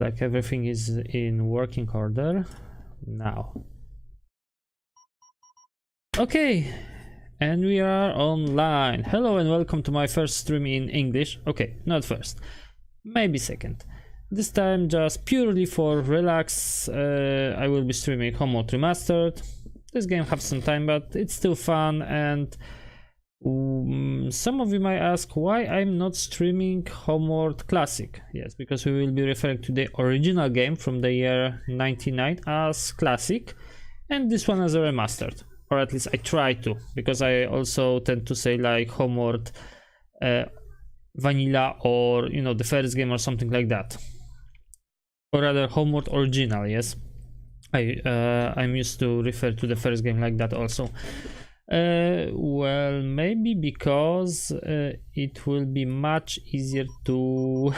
Like everything is in working order now. Okay, and we are online. Hello and welcome to my first stream in English. Okay, not first, maybe second. This time just purely for relax. I will be streaming Homeworld Remastered. This game has some time, but it's still fun. And some of you might ask why I'm not streaming Homeworld Classic. Yes, because we will be referring to the original game from the year 99 as Classic, and this one as a remastered. Or at least I try to, because I also tend to say like Homeworld Vanilla, or you know, the first game or something like that, or rather Homeworld Original. Yes, I'm used to refer to the first game like that also. Well, maybe because it will be much easier to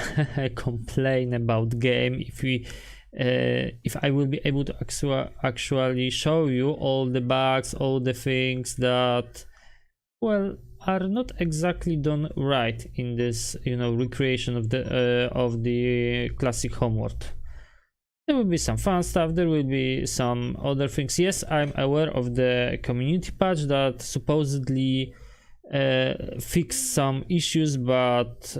complain about game if I will be able to actually show you all the bugs, all the things that, well, are not exactly done right in this, you know, recreation of the classic Homeworld. There will be some fun stuff, there will be some other things. Yes, I'm aware of the community patch that supposedly fixed some issues, but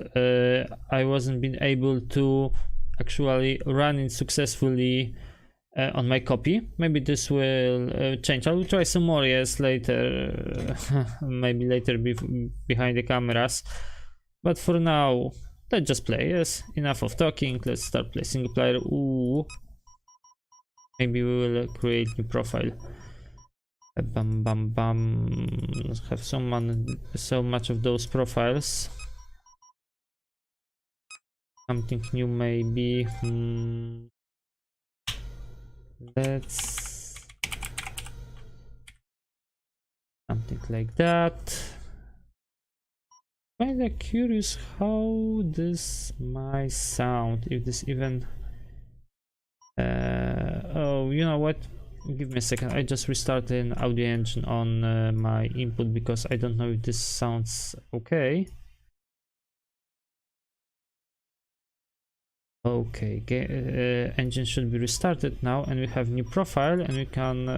I wasn't been able to actually run it successfully on my copy. Maybe this will change. I will try some more, yes, later, maybe later behind the cameras, but for now let's just play. Yes, enough of talking, let's start playing single player. Ooh, maybe we will create new profile. Bam bam bam. Let's have so much of those profiles. Something new maybe. Let's something like that. I'm kinda curious how this might sound, if this even oh, you know what, give me a second, I just restarted an audio engine on my input because I don't know if this sounds okay. Okay, engine should be restarted now, and we have new profile, and we can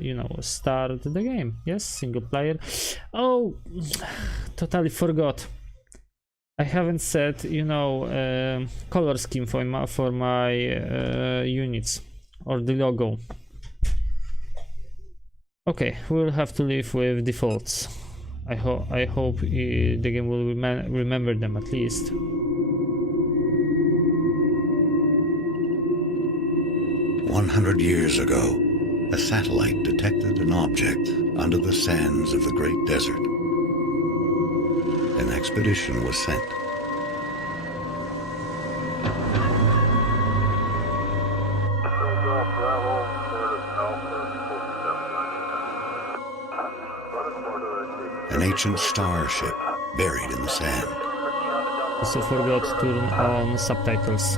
you know, start the game. Yes, single player. Oh, totally forgot, I haven't set, you know, color scheme for my units or the logo. Okay, we'll have to live with defaults. I hope the game will remember them at least. 100 years ago, a satellite detected an object under the sands of the Great Desert. An expedition was sent. An ancient starship buried in the sand. Also forgot to turn on subtitles.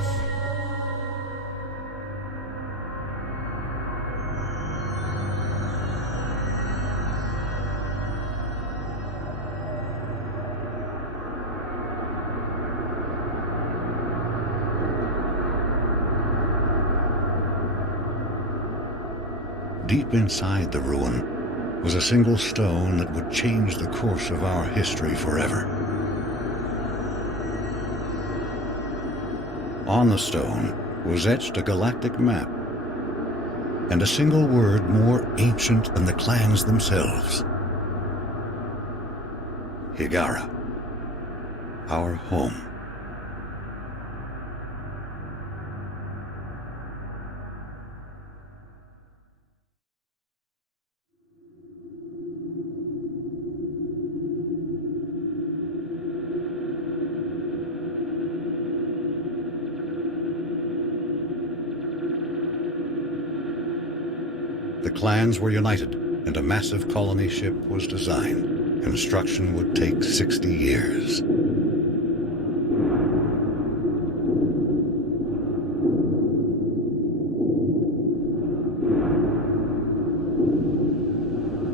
Deep inside the ruin was a single stone that would change the course of our history forever. On the stone was etched a galactic map, and a single word more ancient than the clans themselves. Higara, our home. The clans were united, and a massive colony ship was designed. Construction would take 60 years.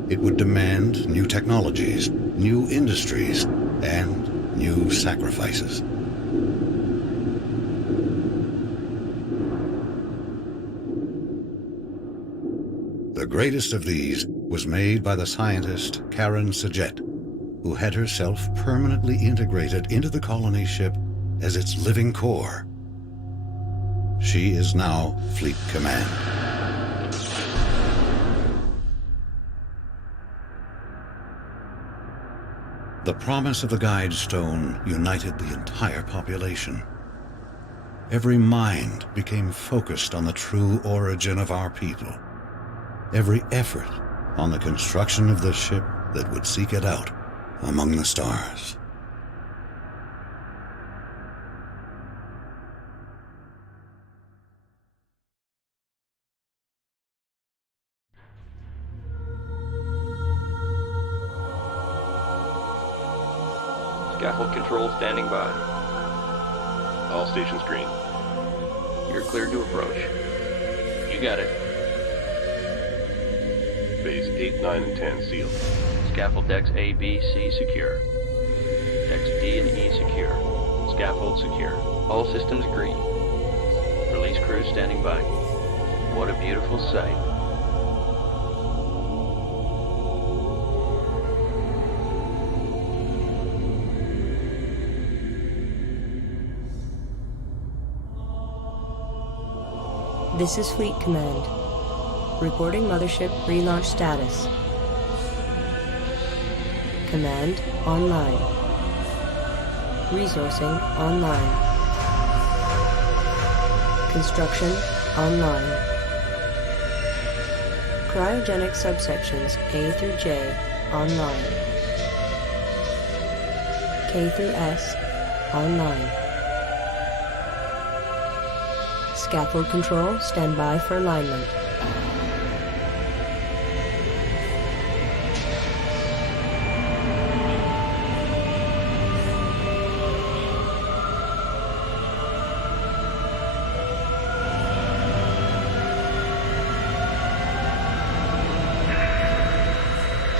It would demand new technologies, new industries, and new sacrifices. greatest of these was made by the scientist Karen Sajet, who had herself permanently integrated into the colony ship as its living core. She is now Fleet Command. The promise of the Guide Stone united the entire population. Every mind became focused on the true origin of our people. Every effort on the construction of the ship that would seek it out among the stars. Scaffold control standing by. All stations green. You're cleared to approach. You got it. Bays 8, 9, and 10 sealed. Scaffold decks A, B, C secure. Decks D and E secure. Scaffold secure. All systems green. Release crew standing by. What a beautiful sight. This is Fleet Command. Reporting Mothership relaunch status. Command online. Resourcing online. Construction online. Cryogenic subsections A through J online. K through S online. Scaffold control, stand by for alignment.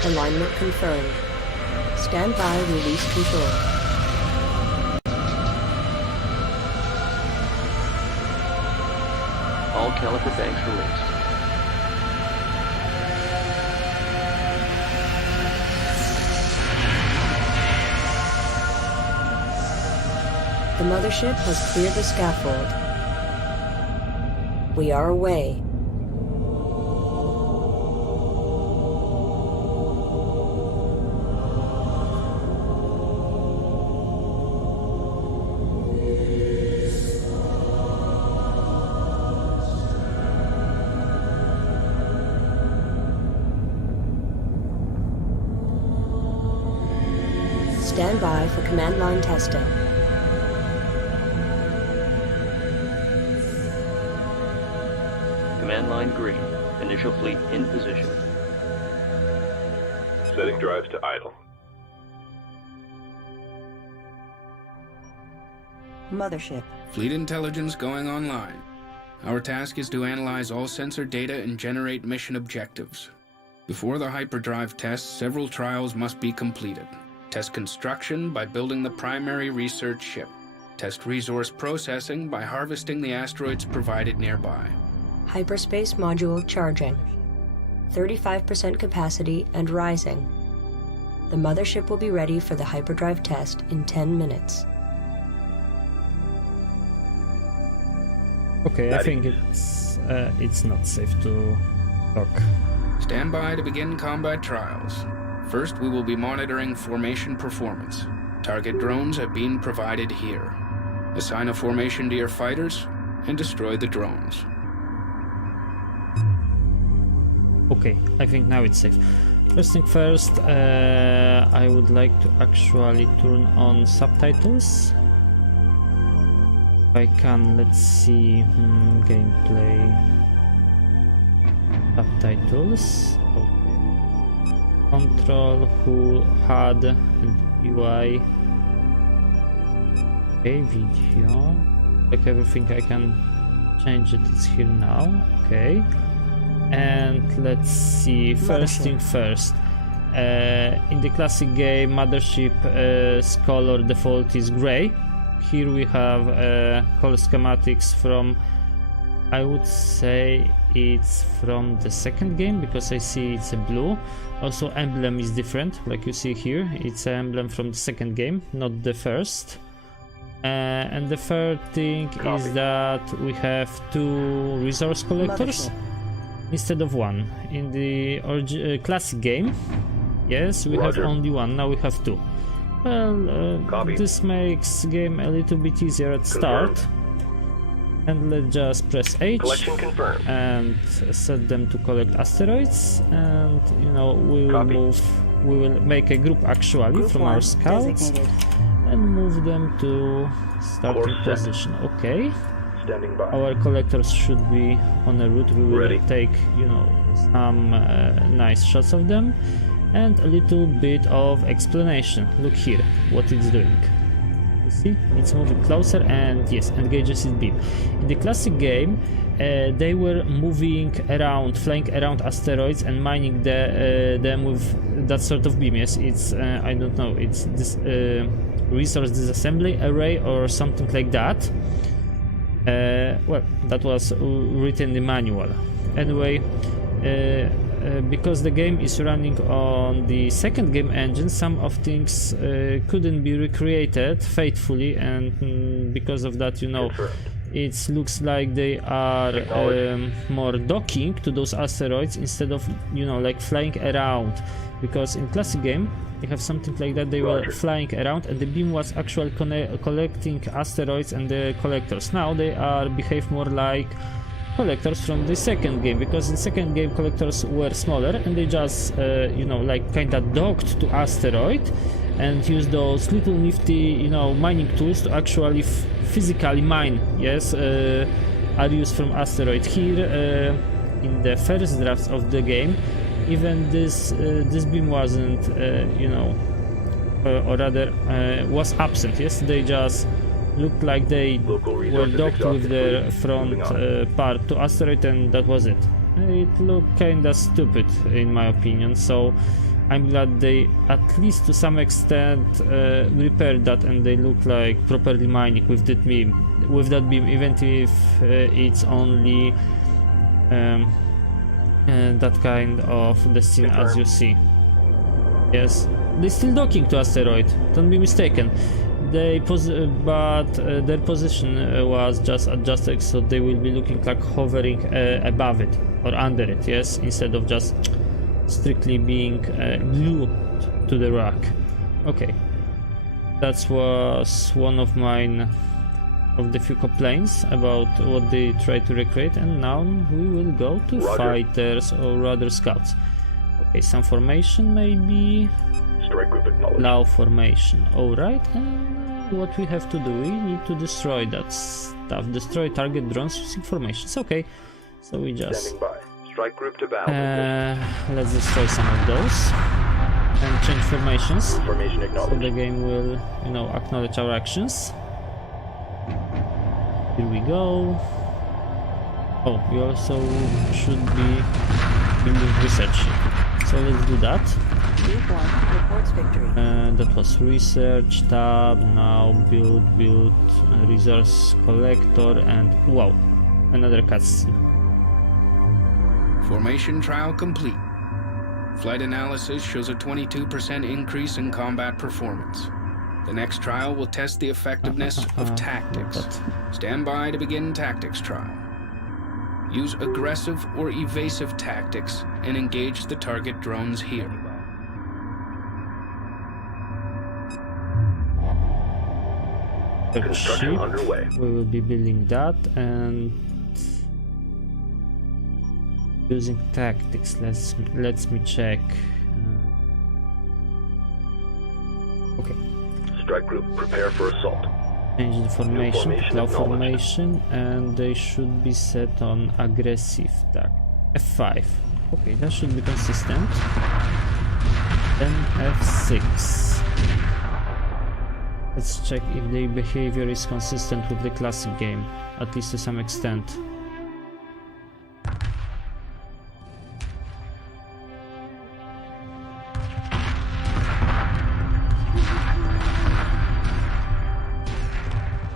Alignment confirmed. Stand by, release control. All caliper banks released. The mothership has cleared the scaffold. We are away. Stand by for command line testing. Command line green. Initial fleet in position. Setting drives to idle. Mothership. Fleet intelligence going online. Our task is to analyze all sensor data and generate mission objectives. Before the hyperdrive test, several trials must be completed. Test construction by building the primary research ship. Test resource processing by harvesting the asteroids provided nearby. Hyperspace module charging. 35% capacity and rising. The mothership will be ready for the hyperdrive test in 10 minutes. Okay, I think it's not safe to talk. Stand by to begin combat trials. First, we will be monitoring formation performance. Target drones have been provided here. Assign a formation to your fighters and destroy the drones. Okay, I think now it's safe. First thing first, I would like to actually turn on subtitles. If I can, let's see, gameplay, subtitles. Control, HUD, and UI. Okay, video. Like everything I can change it's here now. Okay. And let's see, first thing first. In the classic game, Mothership's color default is gray. Here we have color schematics from I would say it's from the second game because I see it's a blue. Also, emblem is different, like you see here. It's an emblem from the second game, not the first. And the third thing is that we have 2 resource collectors instead of 1. In the classic game, yes, we have only 1. Now we have 2. Well, this makes game a little bit easier at start. And let's just press H and set them to collect asteroids, and you know, we will make a group actually from our scouts and move them to starting position. Okay, our collectors should be on a route. We will take, you know, some nice shots of them and a little bit of explanation. Look here what it's doing. See, it's moving closer, and yes, engages its beam. In the classic game, they were moving around, flying around asteroids and mining them with that sort of beam. Yes, it's I don't know, it's this resource disassembly array or something like that. Well, that was written in the manual. Anyway, because the game is running on the second game engine, some of things couldn't be recreated faithfully, and because of that, you know, it looks like they are more docking to those asteroids instead of, you know, like flying around. Because in classic game you have something like that, they were flying around and the beam was actually collecting asteroids and the collectors. Now they are behave more like collectors from the second game, because in second game collectors were smaller and they just you know, like kind of docked to asteroid and use those little nifty, you know, mining tools to actually physically mine. Yes, are used from asteroid. Here in the first drafts of the game, even this beam wasn't you know, or rather was absent. Yes, they just looked like they were docked with their front part to asteroid, and that was it. It looked kinda stupid in my opinion, so I'm glad they at least to some extent repaired that, and they look like properly mining with that beam, even if it's only that kind of the scene as you see. Yes, they're still docking to asteroid, don't be mistaken. But their position was just adjusted, so they will be looking like hovering above it or under it, yes, instead of just strictly being glued to the rock. Okay, that was one of mine, of the few complaints about what they try to recreate, and now we will go to fighters, or rather scouts. Okay, some formation maybe. Allow formation. Alright, and what we have to do, we need to destroy that stuff. Destroy target drones using formations. Okay, so we just Strike group to battle. let's destroy some of those and change formations. Formation So acknowledged. the game will, you know, acknowledge our actions. Here we go. Oh, we also should be building research. So let's do that. Group 1 reports victory. That was research tab. Now build resource collector, and wow, another cutscene. Formation trial complete. Flight analysis shows a 22% increase in combat performance. The next trial will test the effectiveness of tactics. Stand by to begin tactics trial. Use aggressive or evasive tactics and engage the target drones here. Construction underway. We will be building that and using tactics. Let's me check. Okay. Strike group, prepare for assault. Change the formation, formation allow acknowledged. formation, and they should be set on aggressive tack. F5. Okay, that should be consistent. Then F6. Let's check if their behavior is consistent with the classic game, at least to some extent.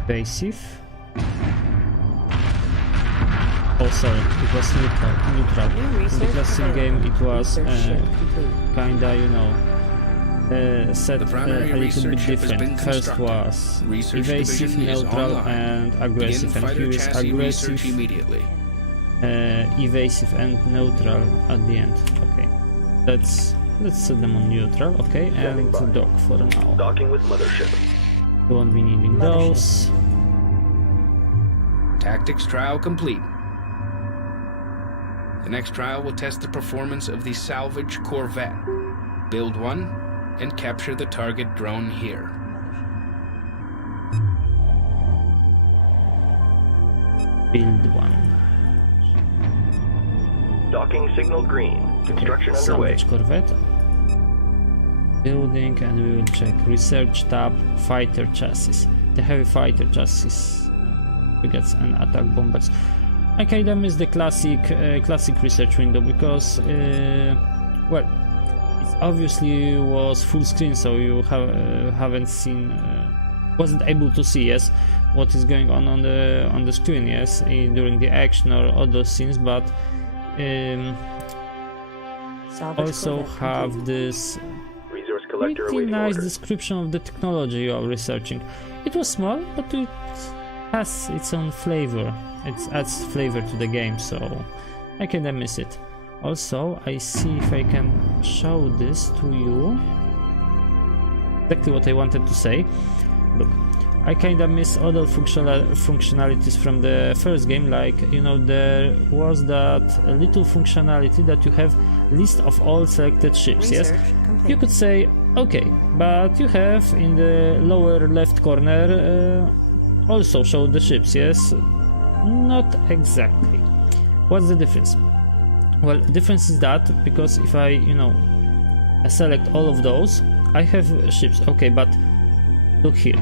Evasive. Oh, sorry, it was neutral. New In the research classic available. game, it was Research shift complete. kinda, you know, set The a primary little research bit ship has been different. First constructed. was Research evasive, division is neutral, online. and Begin aggressive. And fighter here is chassis aggressive, research immediately. evasive, and neutral at the end. Okay, let's set them on neutral. Okay, and Standing by. dock for now. Docking with mothership. We won't be needing Mothership. those. Tactics trial complete. The next trial will test the performance of the salvage corvette. Build one and capture the target drone here. Build one. Docking signal green. Construction underway. Salvage corvette. Building, and we will check research tab, fighter chassis. The heavy fighter chassis frigates and attack bombers. I kinda miss the classic research window because well, it obviously was full screen, so you haven't seen, wasn't able to see, yes, what is going on the screen, yes, during the action or all those scenes, but Salvage also corvette have complete. this Resource collector pretty awaiting nice orders. description of the technology you are researching. It was small, but it has its own flavor. It adds flavor to the game, so I kinda miss it. Also, I see if I can show this to you. Exactly what I wanted to say. Look, I kinda miss other functionalities from the first game, like, you know, there was that little functionality that you have list of all selected ships, yes? Research complete. You could say, okay, but you have in the lower left corner also show the ships, yes? Not exactly. What's the difference? Well, the difference is that because if I, you know, I select all of those, I have ships, okay, but look here.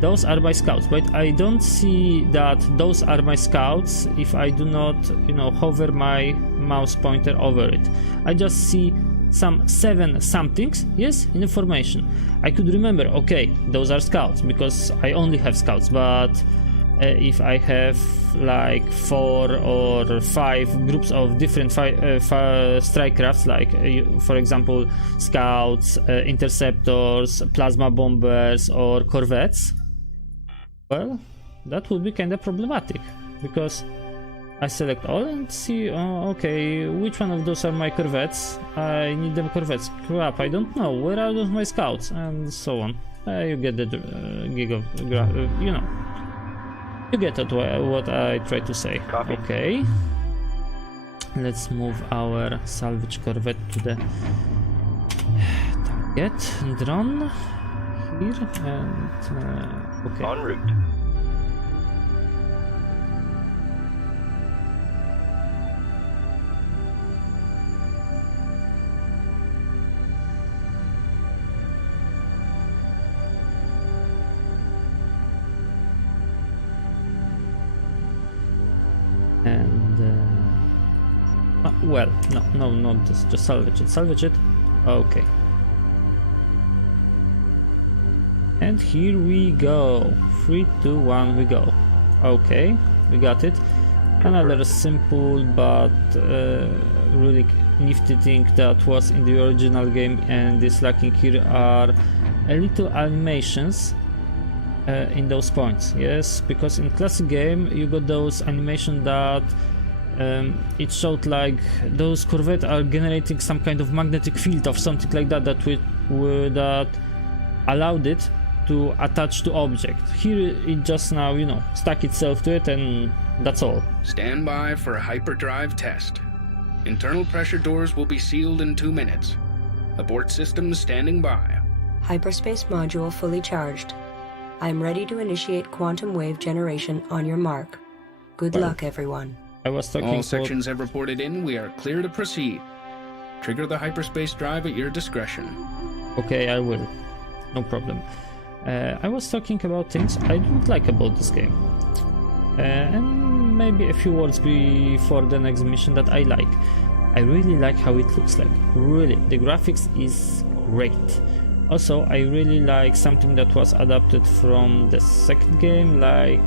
Those are my scouts, but I don't see that those are my scouts if I do not, you know, hover my mouse pointer over it. I just see some 7 somethings, yes, in information. I could remember, okay, those are scouts because I only have scouts, but if I have like 4 or 5 groups of different strike crafts, like for example scouts, interceptors, plasma bombers, or corvettes, well, that would be kind of problematic because I select all and see, okay, which one of those are my corvettes? I need them corvettes. Crap, I don't know. Where are those my scouts? And so on. You get the gig of, you know. You get at what I try to say. Copy. Okay. Let's move our salvage corvette to the target drone here, and okay. En route. And well, no, not this, just salvage it. Okay, and here we go. 3, 2, 1, we go. Okay, we got it. Another simple but really nifty thing that was in the original game and is lacking here are a little animations in those points, yes, because in classic game you got those animation that it showed like those corvettes are generating some kind of magnetic field or something like that that allowed it to attach to object. Here it just now, you know, stuck itself to it, and that's all. Stand by for hyperdrive test. Internal pressure doors will be sealed in 2 minutes. Abort systems standing by. Hyperspace module fully charged. I am ready to initiate quantum wave generation on your mark. Good Well, luck, everyone. I was talking All about sections have reported in. We are clear to proceed. Trigger the hyperspace drive at your discretion. okay, I will, no problem. I was talking about things I don't like about this game, and maybe a few words before the next mission that I like. I really like how it looks like. Really, the graphics is great. Also, I really like something that was adapted from the second game, like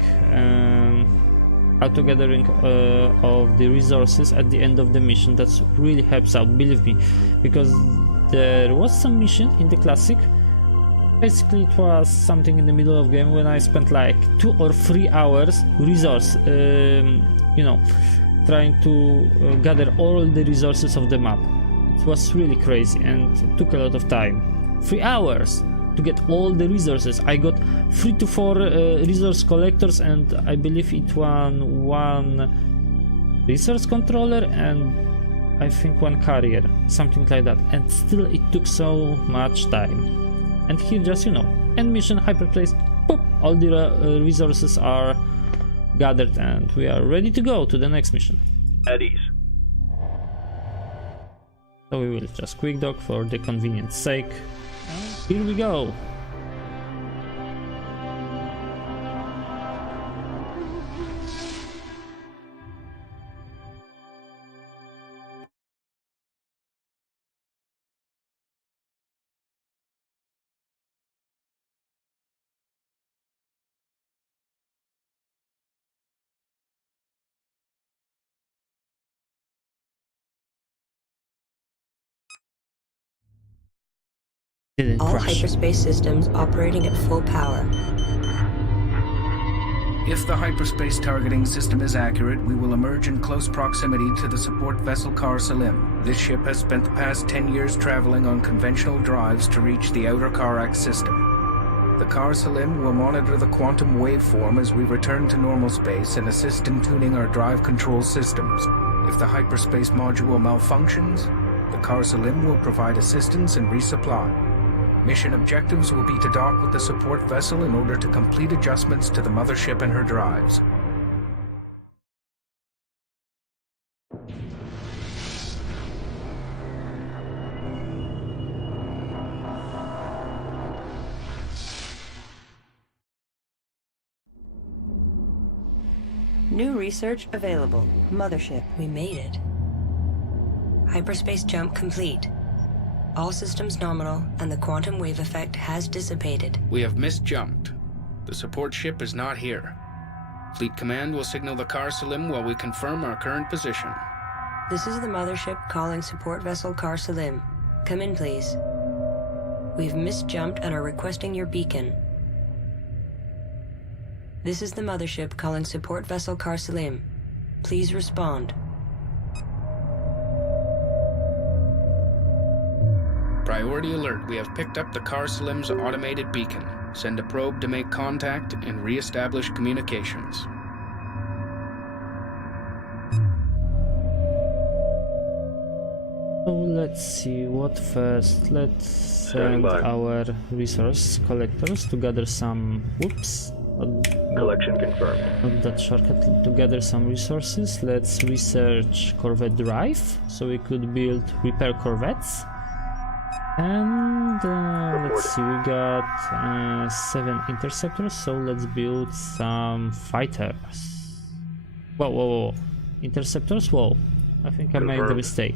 auto gathering of the resources at the end of the mission. That's really helps out, believe me, because there was some mission in the classic. Basically it was something in the middle of game when I spent like 2 or 3 hours trying to gather all the resources of the map. It was really crazy and it took a lot of time. 3 hours to get all the resources. I got 3 to 4 resource collectors, and I believe it won 1 resource controller and I think 1 carrier, something like that, and still it took so much time. And here just, end mission, hyperplace, boop, all the resources are gathered and we are ready to go to the next mission. At ease. So we will just quick dock for the convenience sake. Here we go. Didn't All crash. hyperspace systems operating at full power. If the hyperspace targeting system is accurate, we will emerge in close proximity to the support vessel Kar Salim. This ship has spent the past 10 years traveling on conventional drives to reach the outer Karak system. The Kar Salim will monitor the quantum waveform as we return to normal space and assist in tuning our drive control systems. If the hyperspace module malfunctions, the Kar Salim will provide assistance and resupply. Mission objectives will be to dock with the support vessel in order to complete adjustments to the mothership and her drives. New research available. Mothership. We made it. Hyperspace jump complete. All systems nominal, and the quantum wave effect has dissipated. We have misjumped. The support ship is not here. Fleet Command will signal the Kar Salim while we confirm our current position. This is the mothership calling support vessel Kar Salim. Come in, please. We've misjumped and are requesting your beacon. This is the mothership calling support vessel Kar Salim. Please respond. Priority alert, we have picked up the Kar Salim's automated beacon. Send a probe to make contact and re-establish communications. So let's see what first. Let's send by. our resource collectors to gather some. Whoops. Collection confirmed. Not that shortcut. To gather some resources. Let's research Corvette Drive so we could build repair corvettes. And let's see, we got 7 interceptors, so let's build some fighters. Whoa. Interceptors? Whoa. I think I made a mistake.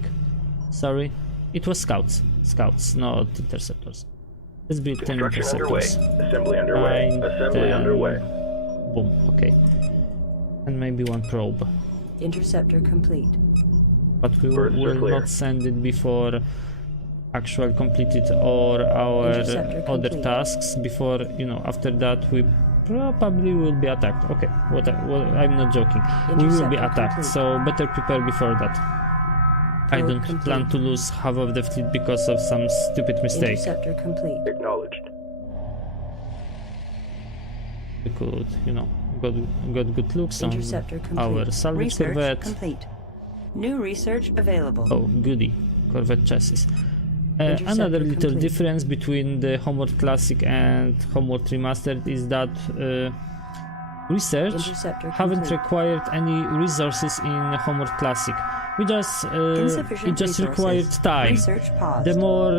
Sorry. It was scouts. Scouts, not interceptors. Let's build 10 Construction underway. interceptors. Assembly underway. 9, Assembly 10. underway. Boom, okay. And maybe 1 probe. Interceptor complete. But we Birds are will clear. not send it before actual completed or our Interceptor other complete. tasks before, after that we probably will be attacked. Okay, I'm not joking. We will be Interceptor attacked, complete. so better prepare before that. I Probe don't complete. plan to lose half of the fleet because of some stupid mistake. Interceptor complete. Acknowledged. We could, got good looks on Interceptor complete. our salvage Research corvette. complete. New research available. Oh, goody. Corvette chassis. Interceptor Another little complete. difference between the Homeworld Classic and Homeworld Remastered is that research Interceptor haven't complete. required any resources in Homeworld Classic. We just Insufficient it just resources. required time. Research paused. The more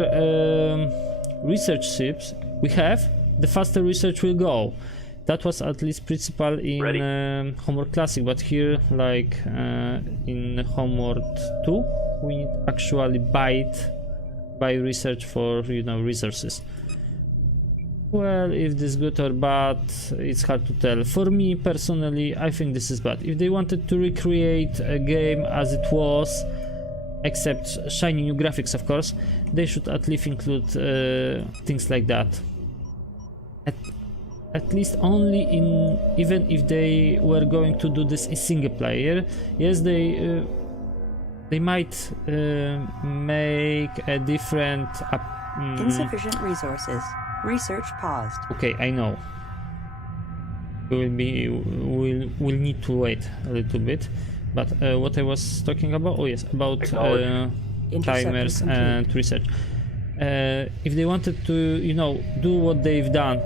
research ships we have, the faster research will go. That was at least principle Ready. in Homeworld Classic, but here, like in Homeworld 2, we need actually buy research for resources. Well, if this is good or bad, it's hard to tell. For me personally, I think this is bad. If they wanted to recreate a game as it was, except shiny new graphics, of course, they should at least include things like that. At least only in, even if they were going to do this in single player, yes, they might make a different. Insufficient resources. Research paused. Okay, I know. We'll need to wait a little bit. But what I was talking about, oh yes, about timers complete. and research. If they wanted to, you know, do what they've done,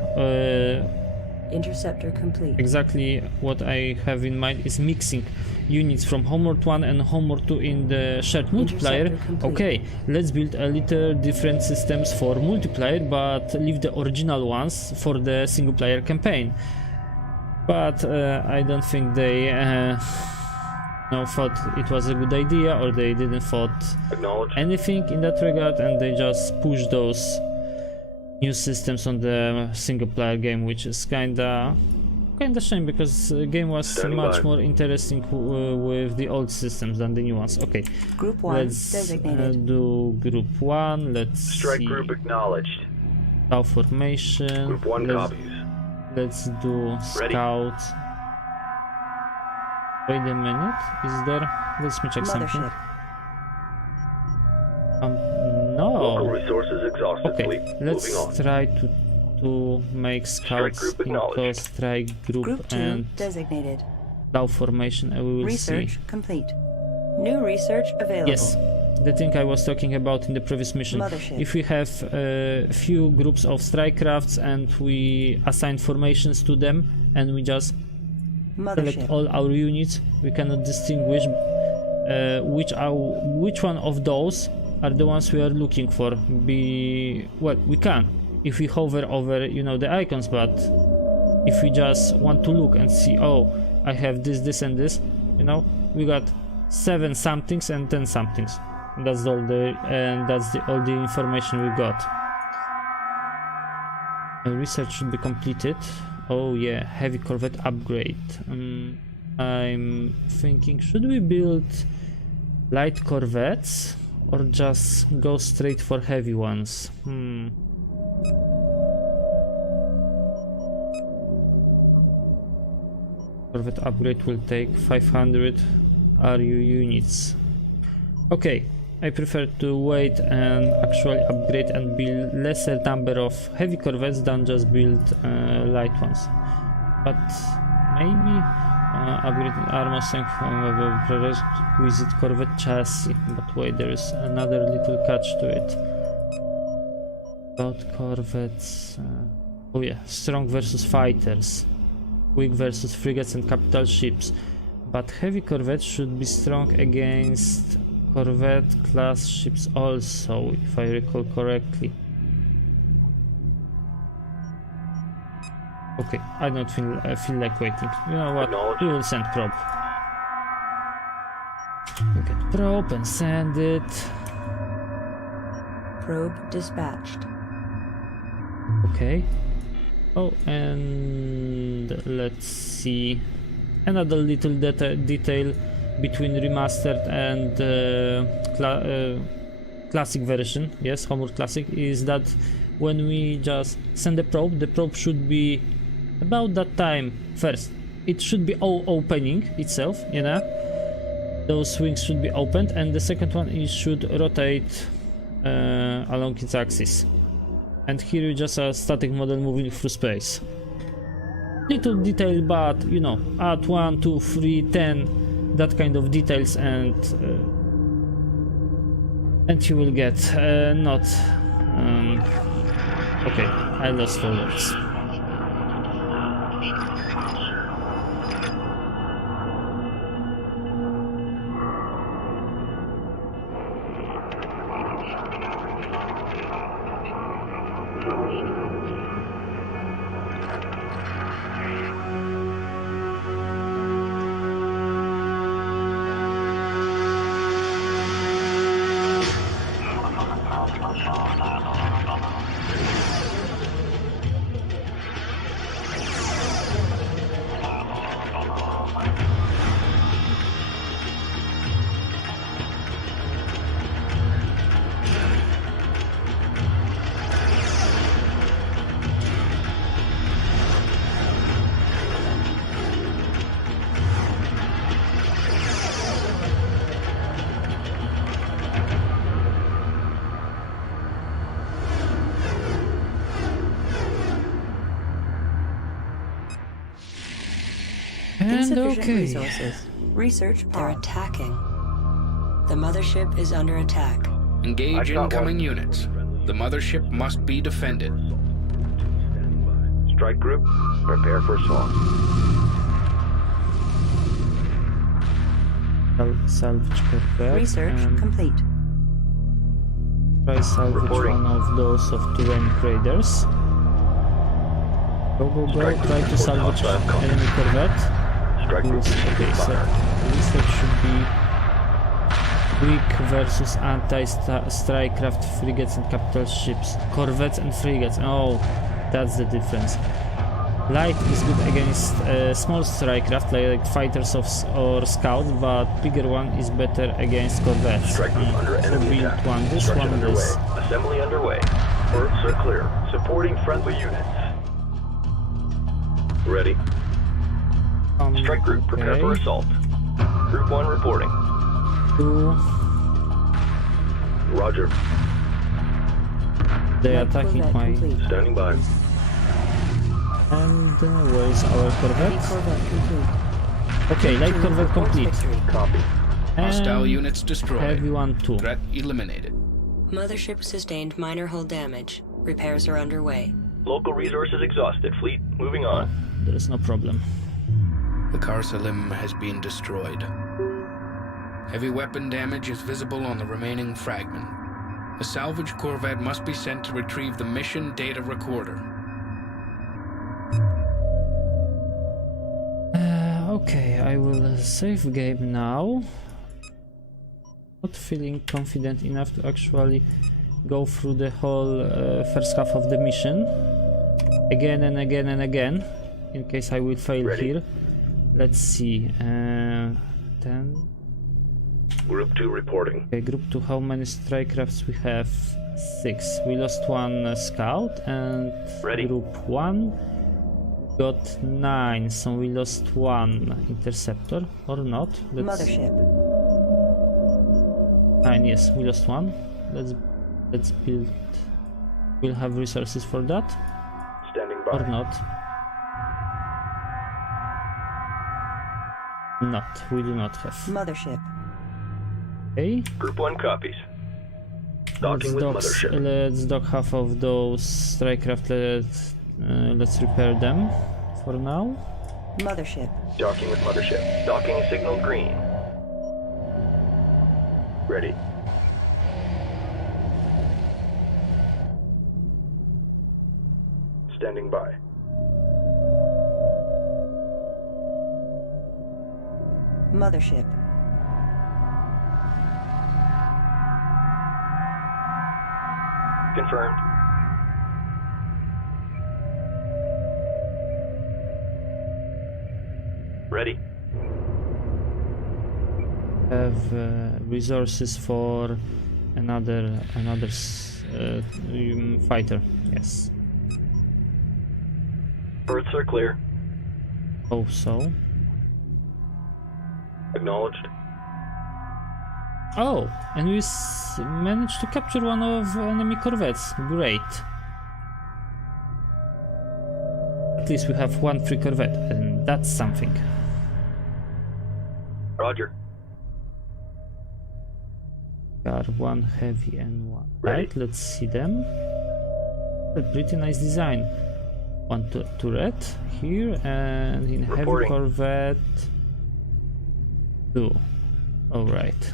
Interceptor complete. exactly what I have in mind is mixing units from Homeworld 1 and Homeworld 2 in the shared multiplayer. Interceptor complete. Okay, let's build a little different systems for multiplayer, but leave the original ones for the single player campaign. But I don't think they thought it was a good idea, or they didn't thought Acknowledged. anything in that regard, and they just pushed those new systems on the single player game, which is kinda shame, because the game was Standing much by. more interesting with the old systems than the new ones. Okay, Group 1 let's designated. do group 1. Let's Strike see group acknowledged. scout formation. Group 1 let's, copies. let's do Ready. scout. Wait a minute, is there? Let me check something. Mothership. Local No. resources exhausted. Okay, Fleet. Moving let's on. try to make scouts group into acknowledged. strike group Group 2 and designated. cloud formation, and we will Research see. complete. New research available. Yes, the thing I was talking about in the previous mission. Mothership. If we have a few groups of strike crafts and we assign formations to them, and we just select Mothership. all our units, we cannot distinguish which one of those are the ones we are looking for. Well, we can if we hover over, you know, the icons, but if we just want to look and see, oh, I have this and this, you know, we got 7 somethings and 10 somethings. That's all all the information we got. Research should be completed. Oh yeah, heavy corvette upgrade. I'm thinking, should we build light corvettes or just go straight for heavy ones? Corvette upgrade will take 500 RU units. Okay, I prefer to wait and actually upgrade and build lesser number of heavy corvettes than just build light ones. But maybe upgrading armor strength from a prerequisite corvette chassis. But wait, there is another little catch to it. About corvettes. Oh yeah, strong versus fighters, weak versus frigates and capital ships. But heavy corvettes should be strong against corvette class ships also, if I recall correctly. Okay, I don't feel like waiting. You know what? Acknowledged. We will send probe. We get probe and send it. Probe dispatched. Okay. Oh, and let's see. Another little detail between remastered and classic version, yes, Homeworld Classic, is that when we just send the probe should be about that time first. It should be opening itself, you know. Those wings should be opened, and the second one is should rotate along its axis. And here you just a static model moving through space. Little detail, but you know, add 1, 2, 3, 10, that kind of details, and you will get not. Okay, I lost for words. And Insufficient okay. resources. Research They're paused. attacking. The mothership is under attack. Engage I've got incoming one. units. The mothership must be defended. Strike group, prepare for assault. Salvage corvette. Research and complete. try salvage Reporting. one of those of terrain raiders. Go, go, go. Strike Try to group salvage reports outside enemy corvette. Strike group Okay, so fire. research should be weak versus anti-strike-craft frigates and capital ships. Corvettes and frigates. Oh, that's the difference. Light is good against small strike craft like fighters or scouts, but bigger one is better against corvettes. Strike group under So enemy build attack. one, this Construction one, underway. this. Assembly underway. Berths are clear. Supporting friendly units. Ready. Strike group, prepare for Okay. assault. Group 1 reporting. 2. Roger. They Light attacking corvette my. complete. Standing by. And where is our Heavy corvette? corvette complete. Okay, light Team corvette reports complete. victory. Copy. Hostile And units destroyed. heavy one too. Threat eliminated. Mothership sustained minor hull damage. Repairs are underway. Local resources exhausted. Fleet, moving on. There is no problem. The Karsalim has been destroyed. Heavy weapon damage is visible on the remaining fragment. A salvage corvette must be sent to retrieve the mission data recorder. Okay, I will save game now. Not feeling confident enough to actually go through the whole first half of the mission again and again and again, in case I will fail Ready. here. Let's see. 10. Group 2 reporting. Okay, group 2. How many strike crafts we have? 6. We lost one scout, and Ready. group 1 got 9, so we lost one interceptor, or not? Mothership. 9, yes, we lost one. Let's build. We'll have resources for that, Standing or by. not? Not. We do not have. Mothership. Okay. Group 1 copies. Docking with mothership. Let's dock half of those strike craft. Let's repair them for now. Mothership. Docking with mothership. Docking signal green. Ready. Standing by. Mothership. Confirmed. Ready. Have resources for another fighter. Yes. Berths are clear. Oh, so. Acknowledged. Oh, and we managed to capture one of enemy corvettes. Great. At least we have one free corvette, and that's something. Roger. Got one heavy and one Ready. light. Let's see them. A pretty nice design. One turret here, and in heavy Reporting. corvette 2. All right.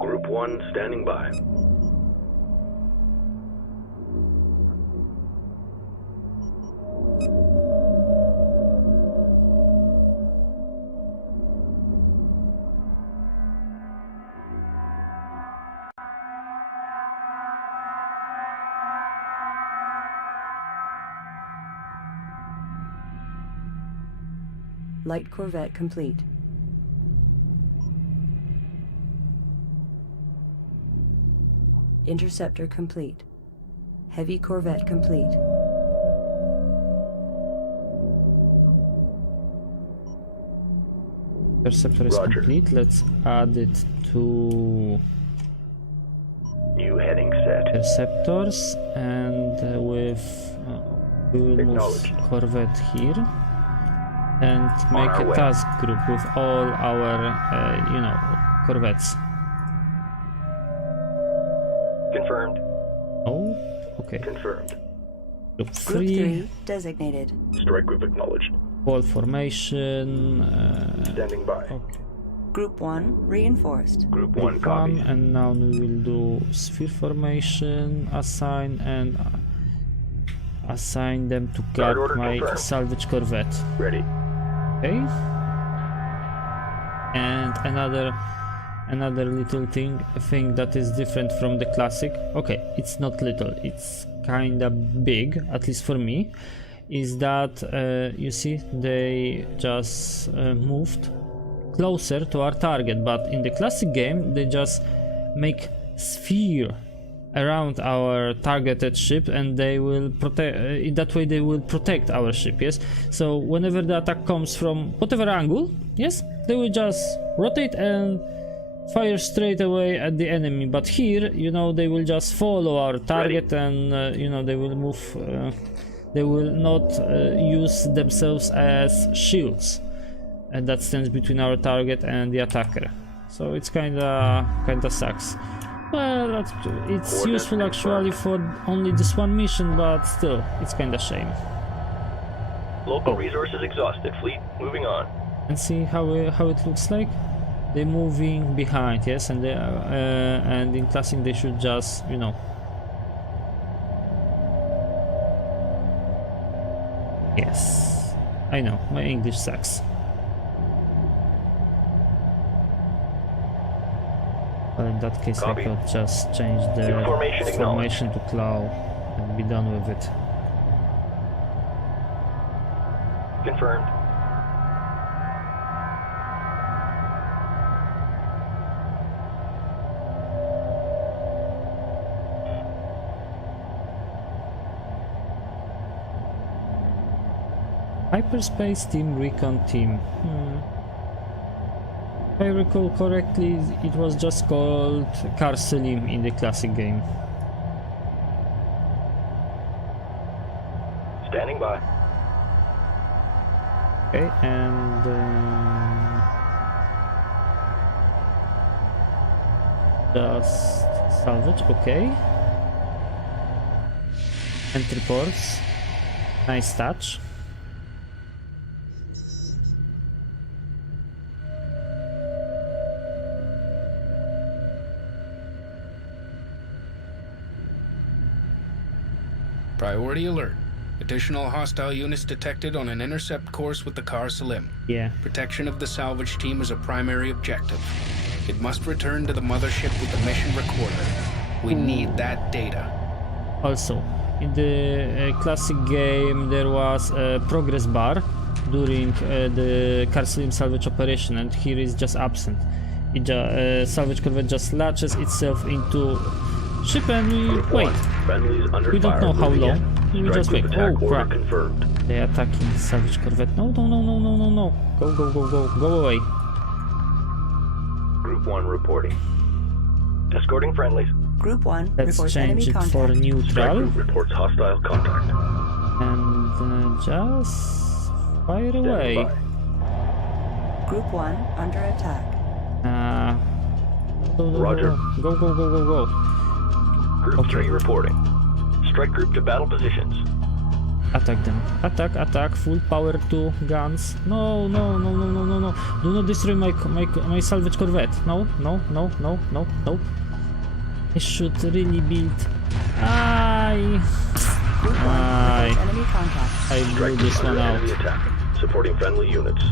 Group 1 standing by. Light corvette complete. Interceptor complete. Heavy corvette complete. Interceptor is Roger. complete. Let's add it to New heading set. interceptors, and with We will move Acknowledged. Corvette here and make our a way. task group with all our, corvettes. Confirmed. Oh, okay. Confirmed. Group Group 3, 3 designated. Strike group acknowledged. wall formation. Standing by. Okay. Group 1 reinforced. Group 1 Group 1, copied. and now we will do sphere formation, assign, and assign them to guard order my confirmed. salvage corvette. Ready. Okay. And another little thing that is different from the classic. Okay, it's not little, it's kinda big, at least for me. Is that you see they just moved closer to our target, but in the classic game they just make sphere around our targeted ship, and they will protect in that way they will protect our ship. Yes, so whenever the attack comes from whatever angle, yes, they will just rotate and fire straight away at the enemy. But here, you know, they will just follow our target, and they will move, they will not use themselves as shields, and that stands between our target and the attacker. So it's kinda sucks. Well, it's useful actually for only this one mission, but still, it's kinda shame. Local resources exhausted. Fleet moving on. And see how it looks like. They're moving behind, yes, and they and in classic they should just, Yes, I know my English sucks. Well, in that case, Copy. I could just change the New formation formation to claw and be done with it. Confirmed. Hyperspace team, recon team. If I recall correctly, it was just called Car Selim in the classic game. Standing by. Okay, and just salvage. Okay, entry ports. Nice touch. Priority alert. Additional hostile units detected on an intercept course with the Car Salim. Yeah. Protection of the salvage team is a primary objective. It must return to the mothership with the mission recorder. We need that data. Also, in the classic game, there was a progress bar during the Car Selim salvage operation, and here is just absent. Salvage corvette just latches itself into ship, and we wait. Friendlies under We don't fire. know how Moving long. in. We Strike just group wait. attack Oh order crap! confirmed. They attacking salvage corvette. No! Go away! Group 1 reporting. Escorting friendlies. Group 1 Let's reports change enemy it contact. for Strike neutral, group reports hostile contact. and just fire Standing away. by. Group 1 under attack. Roger. Go. Group Okay. 3 reporting. Strike group to battle positions. Attack them. Attack. Full power to guns. No. Do not destroy my salvage corvette. No. I should really build. Group 1 Aye. reports enemy contact. I blew Strike this group one under enemy out. attack. Supporting friendly units.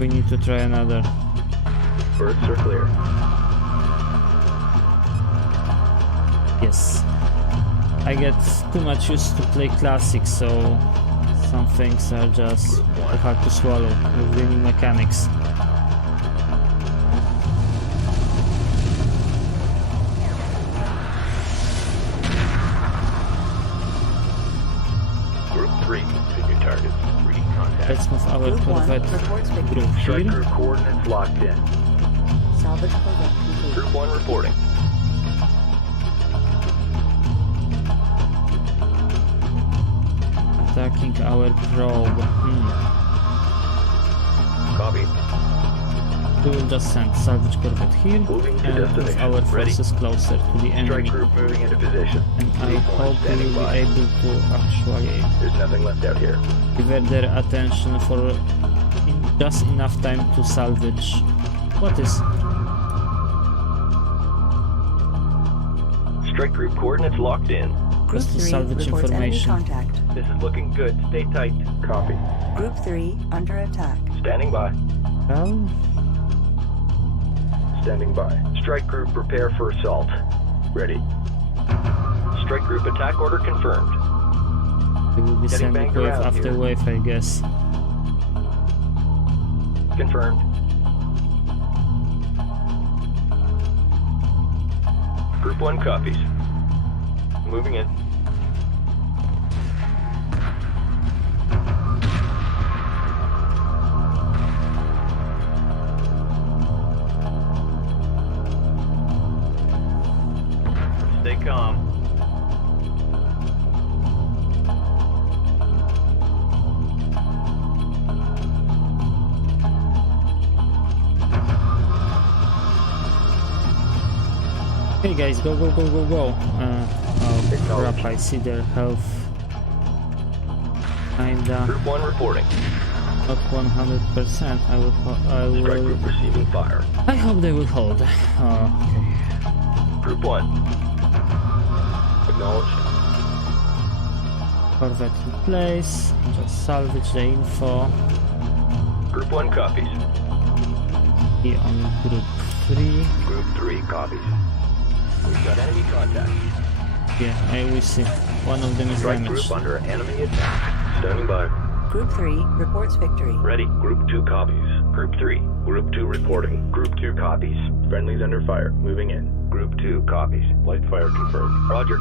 We need to try another. Birds are clear. Yes. I get too much used to play classic, so some things are just hard to swallow with the new mechanics. Group 3 to new targets. Reading contact. Let's move our Group 1 corvette reports victory. group Strike here. group coordinates locked in. Salvage corvette complete. Group 1 reporting. attacking our probe. Copy. We will just send salvage corvette here Moving to and move destination. our Ready. forces closer to the Strike enemy. group moving into position. And I Group one hope we standing will be by. able to actually There's nothing left out here. divert their attention for just enough time to salvage. What is? Strike group coordinates locked in. Group Just to 3 salvage reports enemy information. contact. This is looking good. Stay tight. Copy. Group 3 under attack. Standing by. Well, Standing by. Strike group prepare for assault. Ready. Strike group attack order confirmed. we will be Getting sending banged wave around after here. wave, I guess. Confirmed. Group 1 copies. Moving in. Stay calm. Hey guys, go, go, go, go, go. Oh Acknowledged. crap, I see their health. Kinda Group 1 reporting. not 100%. I Strike will. group receiving fire. I hope they will hold. Okay. Group 1. Acknowledged. Corvette in place. Just salvage the info. Group 1 copies. Be on group 3. Group 3 copies. We've got enemy contact. Yeah, I will see. One of them is Strike damaged. group under enemy attack. Standing by. Group 3 reports victory. Ready. Group 2 copies. Group 3. Group 2 reporting. Group 2 copies. Friendlies under fire. Moving in. Group 2 copies. Light fire confirmed. Roger.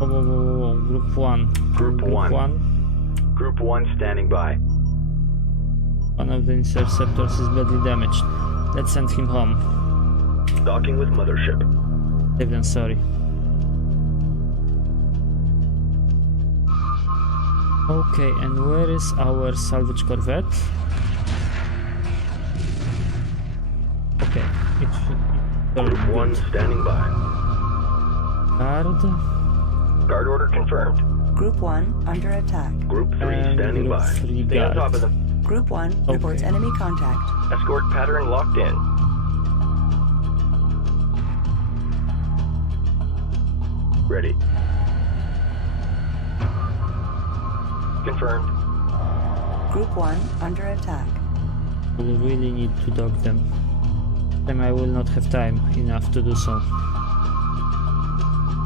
Whoa, whoa, whoa, whoa, whoa. Group 1. Group 1. Group 1 standing by. One of the interceptors is badly damaged. Let's send him home. Docking with mothership. Save them, sorry. Okay, and where is our salvage corvette? Okay, it should be Group 1 standing by. guard. Guard order confirmed. Group 1 under attack. Group 3 And standing group by. 3 Stay on guard. top of them. Group 1 reports Okay. enemy contact. Escort pattern locked in. Ready. Confirmed. Group 1 under attack. We really need to dock them. Then I will not have time enough to do so.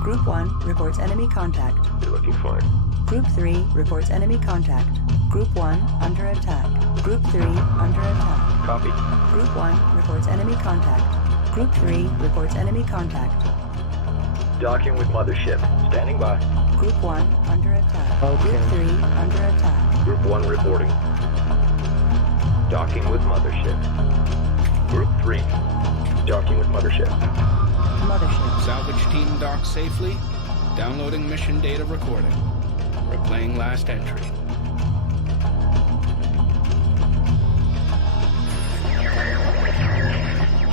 Group 1 reports enemy contact. You're looking fine. Group 3 reports enemy contact. Group 1 under attack. Group 3 under attack. Copy. Group 1 reports enemy contact. Group 3 reports enemy contact. Docking with mothership. Standing by. Group 1 under attack. Okay. Group 3 under attack. Group 1 reporting. Docking with mothership. Group 3. Docking with mothership. Mothership. Salvage team docked safely. Downloading mission data recording. Replaying last entry.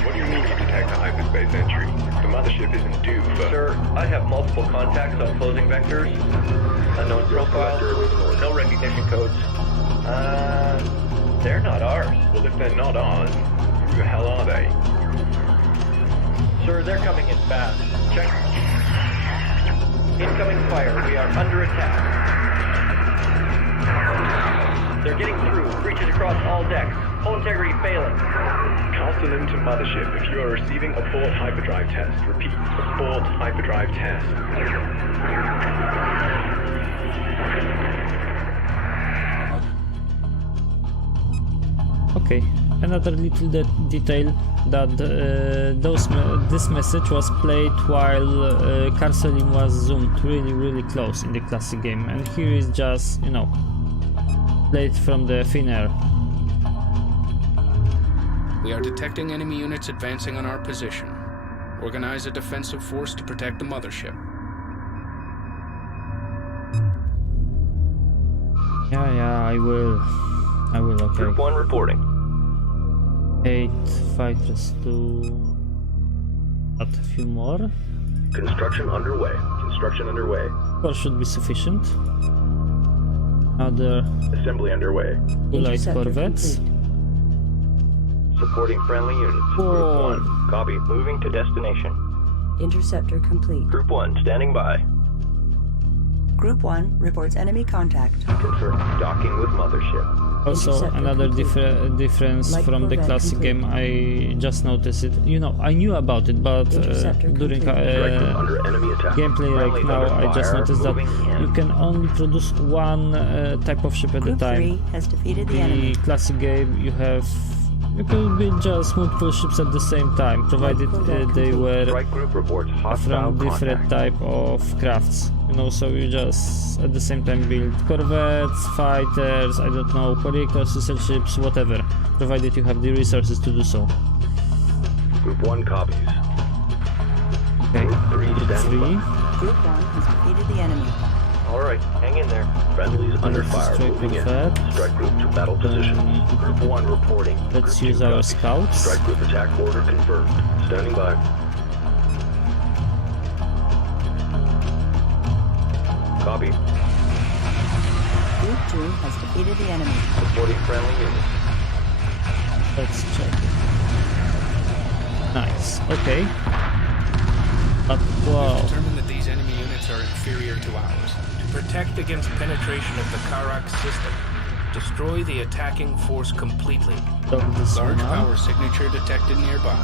What do you mean you detect a hyperspace entry? The mothership isn't due for... Sir, I have multiple contacts on closing vectors. Unknown profiles. No recognition codes. They're not ours. Well, if they're not ours, who the hell are they? Sir, they're coming in fast. Check. Incoming fire. We are under attack. They're getting through. Breaches across all decks. Hull integrity failing. Castle into mothership if you are receiving abort hyperdrive test. Repeat, abort hyperdrive test. Okay, another little detail that this message was played while Carcelim was zoomed really close in the classic game, and here is just, you know, played from the thin air. We are detecting enemy units advancing on our position. Organize a defensive force to protect the mothership. Yeah, I will. Okay. Group 1 reporting. 8 fighters to... Add a few more. Construction underway. Construction underway. 4 should be sufficient. Other Assembly underway. 2 light Interceptor corvettes. complete. Supporting friendly units. Whoa. Group 1. Copy. Moving to destination. Interceptor complete. Group 1 standing by. Group 1 reports enemy contact. Confirm. Docking with mothership. Also, Interceptor another complete. difference Light from the corvette classic complete. game, I just noticed it. You know, I knew about it, but Interceptor during complete. Strike group under enemy attack. gameplay right Friendlies now, under I just fire. noticed that Moving in. you can only produce one type of ship at a Group 3 time. has defeated the The enemy. classic game, you could build just multiple ships at the same time, provided they were Strike group reports hostile from different contact. type of crafts. You know, so you just at the same time build corvettes, fighters, I don't know, collectors, sister ships, whatever, provided you have the resources to do so. Group 1 copies. Okay, Group 3 standing 3. by. Group 1 has defeated the enemy. Alright, hang in there. Friendlies under fire. Strike Moving in. corvette. Strike group to battle positions. Group 1 reporting. Let's Group use 2 our copies. scouts. Strike group attack order confirmed. Standing by. Copy. Group 2 has defeated the enemy. Supporting friendly units. Let's check it. Nice, okay. But wow, Determine that these enemy units are inferior to ours. To protect against penetration of the Karak system, destroy the attacking force completely. dog this Large one up. power signature detected nearby.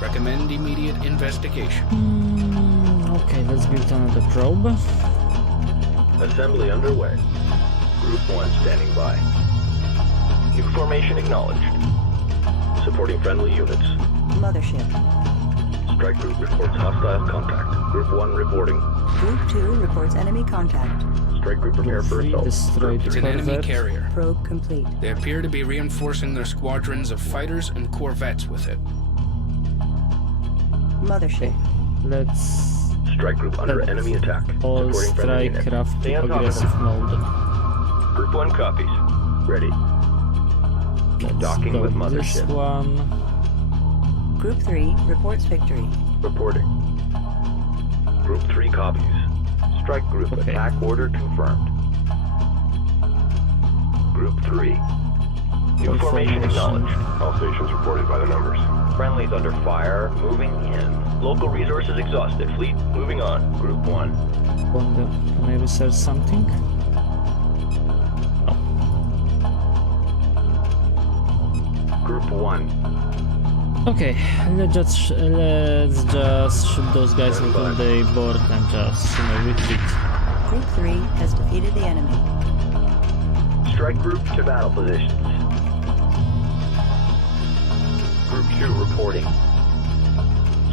Recommend immediate investigation. Okay, let's build another probe. Assembly underway. Group 1 standing by. New formation acknowledged. Supporting friendly units. Mothership. Strike group reports hostile contact. Group 1 reporting. Group 2 reports enemy contact. Strike group prepare for Three assault. destroyed It's an enemy corvette. carrier. Probe complete. They appear to be reinforcing their squadrons of fighters and corvettes with it. Mothership. Let's Strike group under Let's enemy attack. all Supporting friendly strike units. craft Stay to on top of aggressive them. mode. Group 1 copies. Ready. Let's Docking go with this mothership. one. Group 3 reports victory. Reporting. Group 3 copies. Strike group Okay. attack order confirmed. Group 3. New Good formation formation. acknowledged. All stations reported by the numbers. Friendlies under fire. Moving in. Local resources exhausted. Fleet moving on. Group 1. Wonder, can I research something? No. Group 1. Okay, let's just shoot those guys until they board and just, you know, retreat. Group 3 has defeated the enemy. Strike group to battle positions. Group 2 reporting.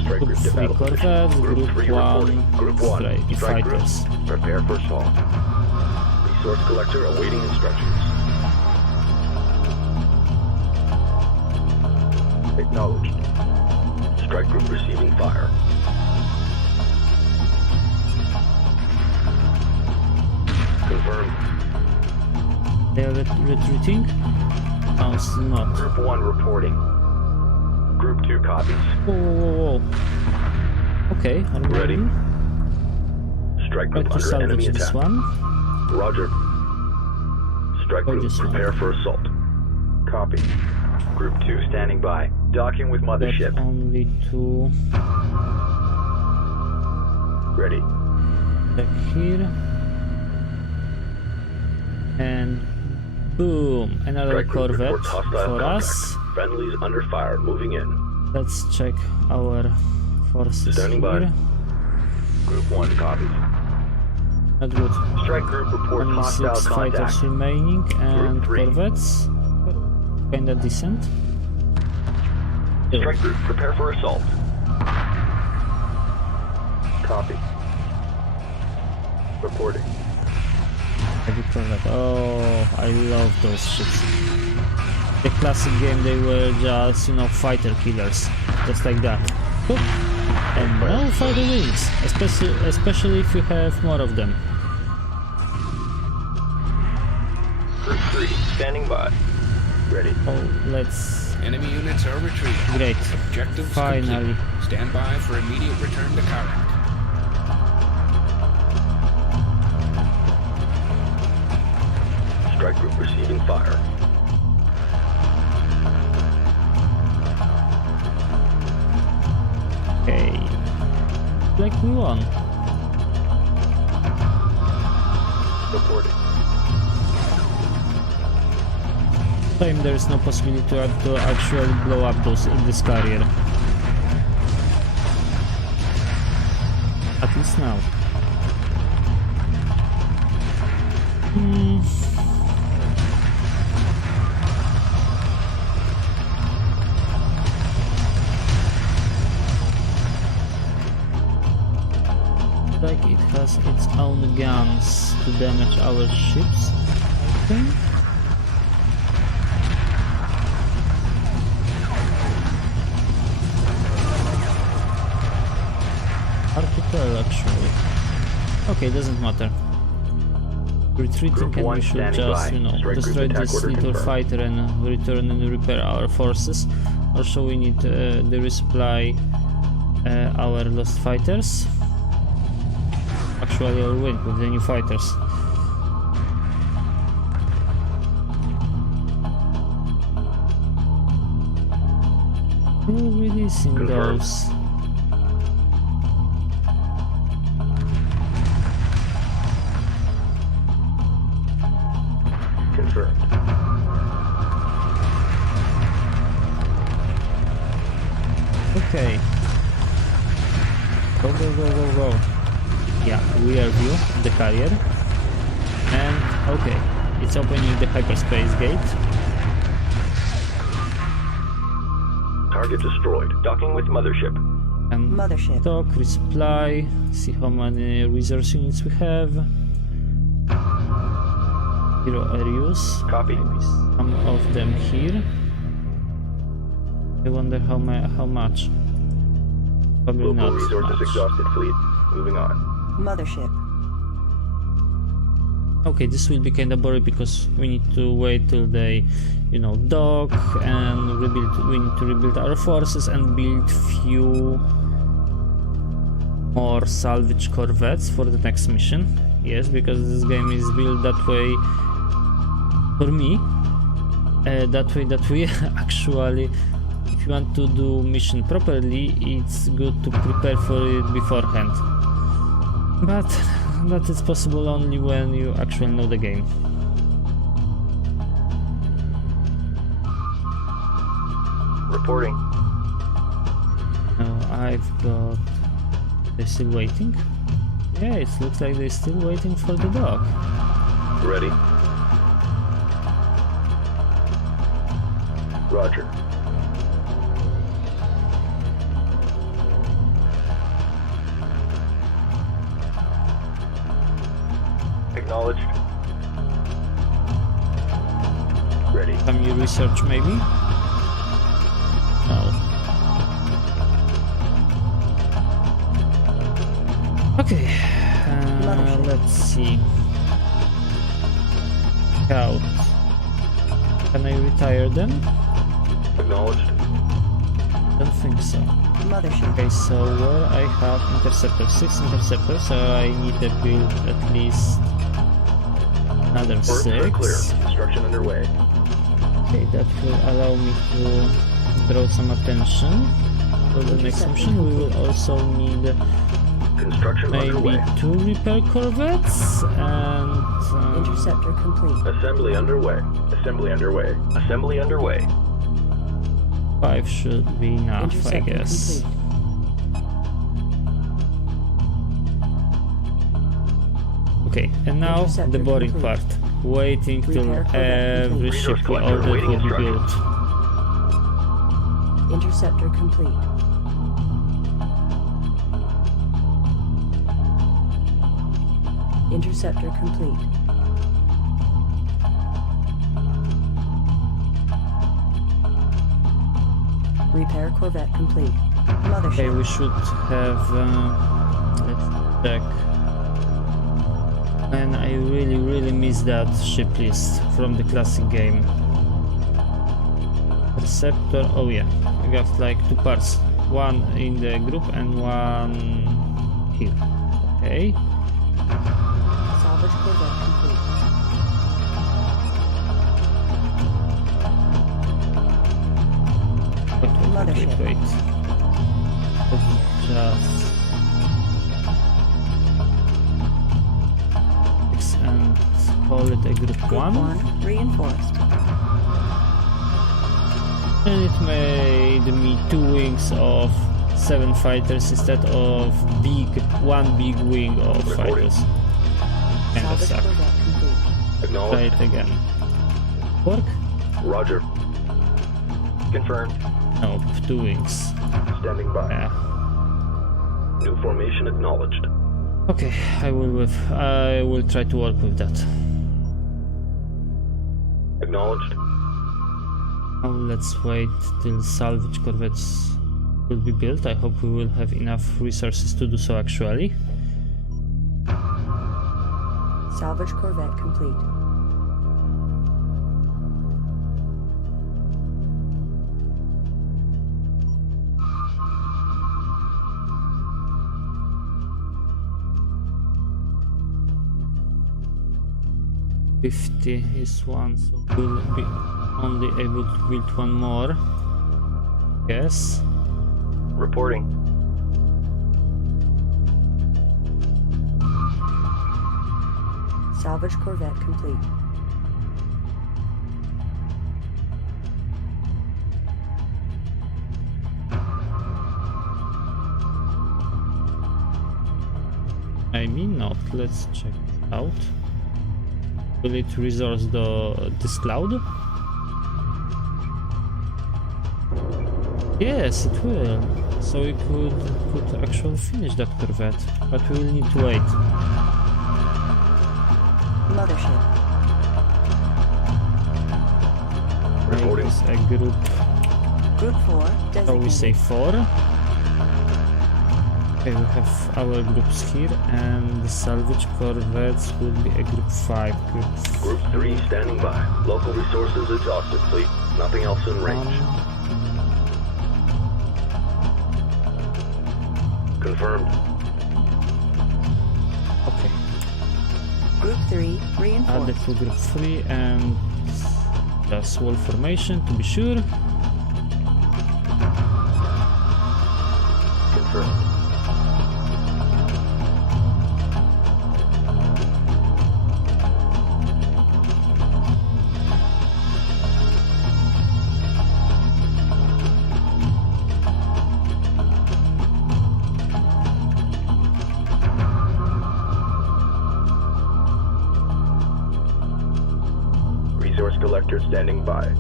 Strike Group group to 3 battle positions. corvettes, Group Group 3 1 reporting. Group 1. Strike group. fighters. Prepare for assault. Resource collector awaiting instructions. Acknowledged. Strike group receiving fire. Confirmed. They are retreating? Sounds not. Group 1 reporting. Group 2 copies. Whoa. Okay, are we Ready. ready? Strike Try group to under salvage enemy this attack. one. Roger. Strike Or group this one. prepare for assault. Copy. Group 2 standing by. Docking with But mothership. only two. Ready. Check here. And boom, another Strike group corvette reports hostile for contact. us. Friendlies under fire. Moving in. Let's check our forces Standing here. by. Group 1 copies. Not good. Strike group reports Only hostile 6 contact. fighters remaining and Group 3. corvettes. Kinda decent. Strike group prepare for assault. Copy. Reporting. Heavy corvette. Oh, I love those ships. The classic game, they were just, you know, fighter killers, just like that. Boop. And now fighter wins, especially if you have more of them. standing by. Ready. Oh, let's... Enemy units are retreating. Great. Objectives Finally. complete. Stand by for immediate return to Karak. Strike group receiving fire. Okay. Like we won. Reporting. Time there is no possibility to actually blow up this carrier. At least now. Like it has its own guns to damage our ships, I think. Hard to tell actually. Okay, doesn't matter. Retreating Group and one we should standing just, by. you know, Strike group destroy attack this order little confirmed. fighter and return and repair our forces. Also we need the resupply our lost fighters. Actually I'll win with the new fighters. Still releasing Confirmed. those. Confirmed. Okay. Go, go, go, go, go. Yeah, rear view, the carrier. And, okay, it's opening the hyperspace gate. Target destroyed. Docking with mothership. And Mothership. dock, resupply, see how many resource units we have. 0 air use. Copy. Some of them here. I wonder how much. Probably Local not resources much. exhausted, fleet. Moving on. Mothership. Okay, this will be kinda boring because we need to wait till they, you know, dock and rebuild. We need to rebuild our forces and build few more salvage corvettes for the next mission. Yes, because this game is built that way for me. That way that we actually, if you want to do mission properly, it's good to prepare for it beforehand. But that is possible only when you actually know the game. Reporting. Now I've got... They're still waiting? Yeah, it looks like they're still waiting for the dock. Ready. Roger. Acknowledged. Ready. Can you research maybe? No. Okay, let's see. Scout. Can I retire them? Acknowledged. Don't think so. Mothership. Okay, so where I have interceptors, 6 interceptors, so I need to build at least another Orders are clear. 6. Construction underway. Okay, that will allow me to draw some attention for the next mission. We will also need Construction maybe underway. 2 repair corvettes and Interceptor complete. Assembly underway. Assembly underway. Assembly underway. 5 should be enough, I Interceptor guess. complete. Okay, and now Interceptor the boring complete. part. Waiting till Repair corvette every complete. ship Resource we collector ordered awaiting will be instructions. built. Interceptor complete. Interceptor complete. Repair corvette complete. Okay, Mothership. we should have. Let's check. And I really miss that ship list from the classic game. Receptor, oh yeah, I got like 2 parts, one in the group and one here. Okay. Salvage corvette complete. Wait. Just fix and call it a group Group 1. Reinforced. And it made me 2 wings of 7 fighters instead of one big wing of fighters. Kind of Salvage suck. corvette complete. Try Acknowledged. it again. Work? Roger. Confirmed. Nope, 2 wings. Standing by. Yeah. New formation acknowledged. Okay, I will try to work with that. Acknowledged. Now let's wait till salvage corvettes will be built. I hope we will have enough resources to do so actually. Salvage corvette complete. Is one, so we'll be only able to build one more. Yes. Reporting. Salvage corvette complete. I mean not. Let's check it out. Will it resource this cloud? Yes, it will. So we could actually finish that corvette, but we will need to wait. Mothership. Reporting. It's a group. Group 4 designated. So we say 4. Okay, we have our groups here, and the salvage corvettes will be a group 5. Group 3 standing by. Local resources exhausted, fleet. Nothing else in range. Confirmed. Okay, Group 3 add it reinforced. to group 3 and just wall formation to be sure. Confirmed. Resource collector standing by.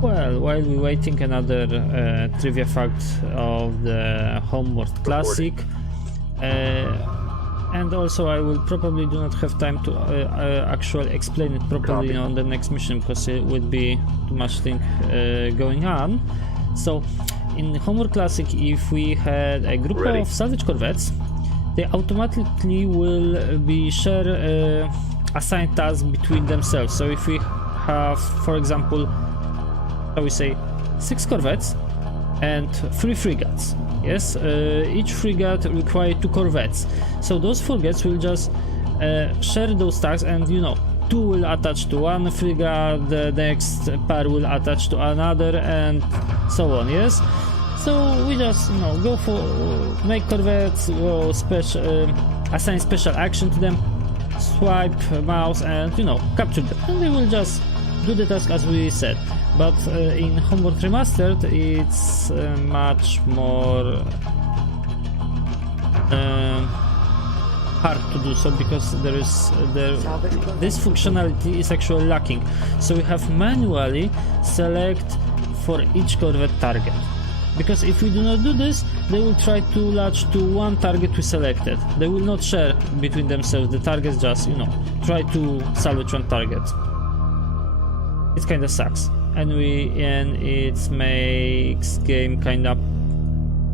Well, while we're waiting, another trivia fact of the Homeworld Classic. And also I will probably do not have time to actually explain it properly Copy. on the next mission because it would be too much thing going on. So in Homeworld Classic, if we had a group Ready. of salvage corvettes, they automatically will be share assigned tasks between themselves. So if we have, for example, how we say 6 corvettes and 3 frigates, yes, each frigate requires 2 corvettes, so those frigates will just share those tasks, and 2 will attach to one frigate, the next pair will attach to another, and so on. Yes, so we just go for make corvettes, go special, assign special action to them, swipe mouse and capture them, and they will just do the task as we said. But in Homeworld Remastered, it's much more hard to do so, because this functionality is actually lacking. So we have manually select for each corvette target. Because if we do not do this, they will try to latch to one target we selected. They will not share between themselves the targets, just try to salvage one target. It kinda sucks. And it makes game kinda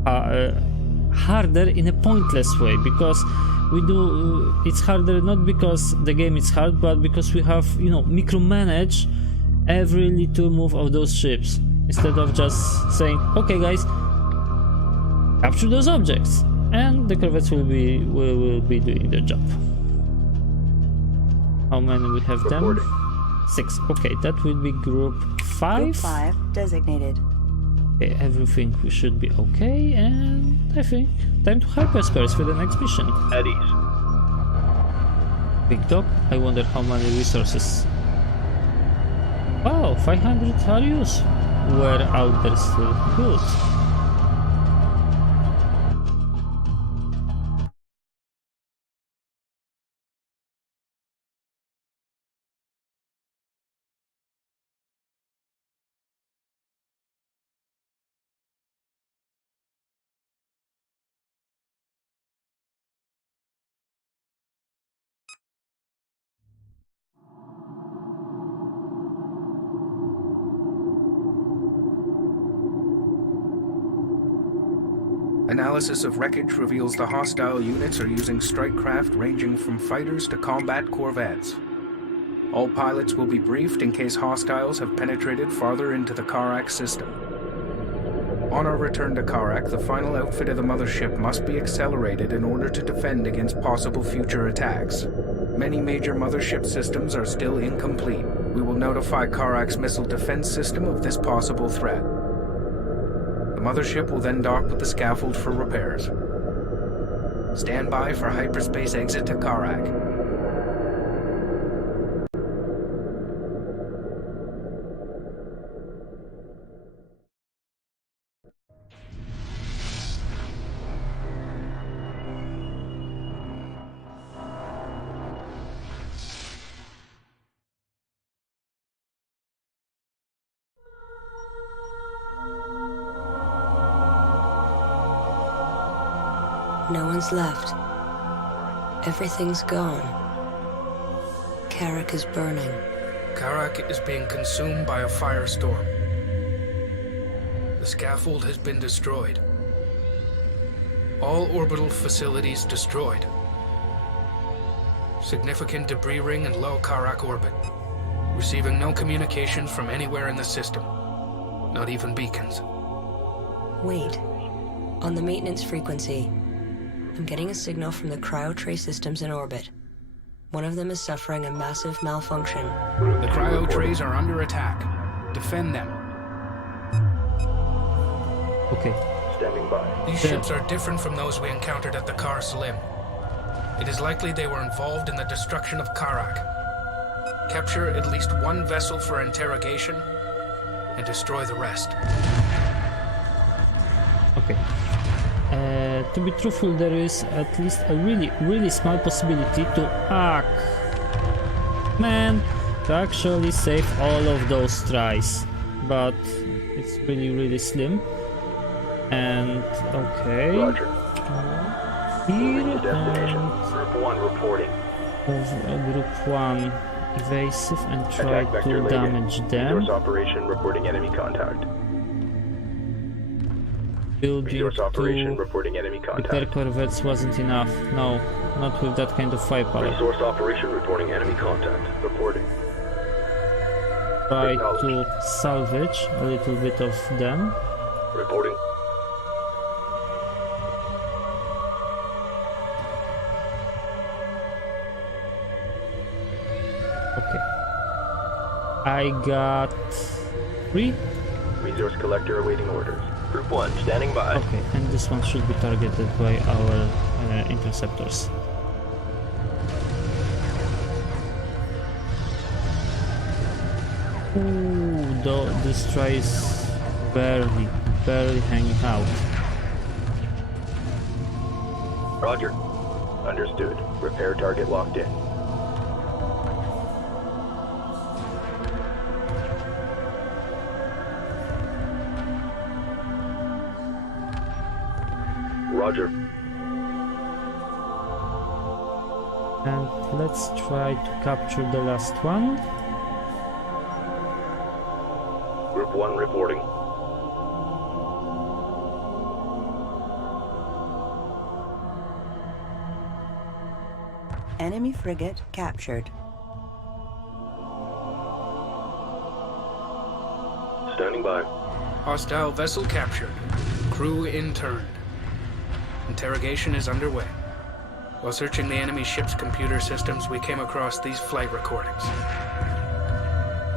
harder in a pointless way, because we do it's harder not because the game is hard, but because we have, you know, micromanage every little move of those ships instead of just saying, okay guys, capture those objects, and the corvettes will be doing their job. How many we have them? 6. Okay, that will be group 5. Group 5 designated. Okay, everything should be okay, and I think time to hyperspace for the next mission. At ease. Big dog, I wonder how many resources. Wow, 500 are used. Were out there still. Good. Analysis of wreckage reveals the hostile units are using strike craft ranging from fighters to combat corvettes. All pilots will be briefed in case hostiles have penetrated farther into the Karak system. On our return to Karak, the final outfit of the mothership must be accelerated in order to defend against possible future attacks. Many major mothership systems are still incomplete. We will notify Karak's missile defense system of this possible threat. The mothership will then dock with the scaffold for repairs. Stand by for hyperspace exit to Karak. No one's left. Everything's gone. Karak is burning. Karak is being consumed by a firestorm. The scaffold has been destroyed. All orbital facilities destroyed. Significant debris ring in low Karak orbit. Receiving no communication from anywhere in the system. Not even beacons. Wait. On the maintenance frequency, I'm getting a signal from the cryo tray systems in orbit. One of them is suffering a massive malfunction. The cryo trays are under attack. Defend them. Okay. Standing by. These ships are different from those we encountered at the Kar Salim. It is likely they were involved in the destruction of Karak. Capture at least one vessel for interrogation and destroy the rest. Okay. To be truthful, there is at least a really small possibility to actually save all of those tries, but it's really slim. And okay, Roger. Moving to here destination. and Group 1 reporting. group 1 evasive and try Attack vector to laid damage in. them. Resource operation reporting enemy contact. Building Resource operation to reporting enemy repair contact. corvettes wasn't enough. No, not with that kind of firepower. Resource operation reporting enemy contact. Reporting. Try to salvage a little bit of them. Reporting. Okay. I got 3. Resource collector awaiting orders. Group 1 standing by. Okay, and this one should be targeted by our interceptors. Ooh, though this try is barely hanging out. Roger. Understood. Repair target locked in. Roger. And let's try to capture the last one. Group 1 reporting. Enemy frigate captured. Standing by. Hostile vessel captured. Crew interned. Interrogation is underway. While searching the enemy ship's computer systems, we came across these flight recordings.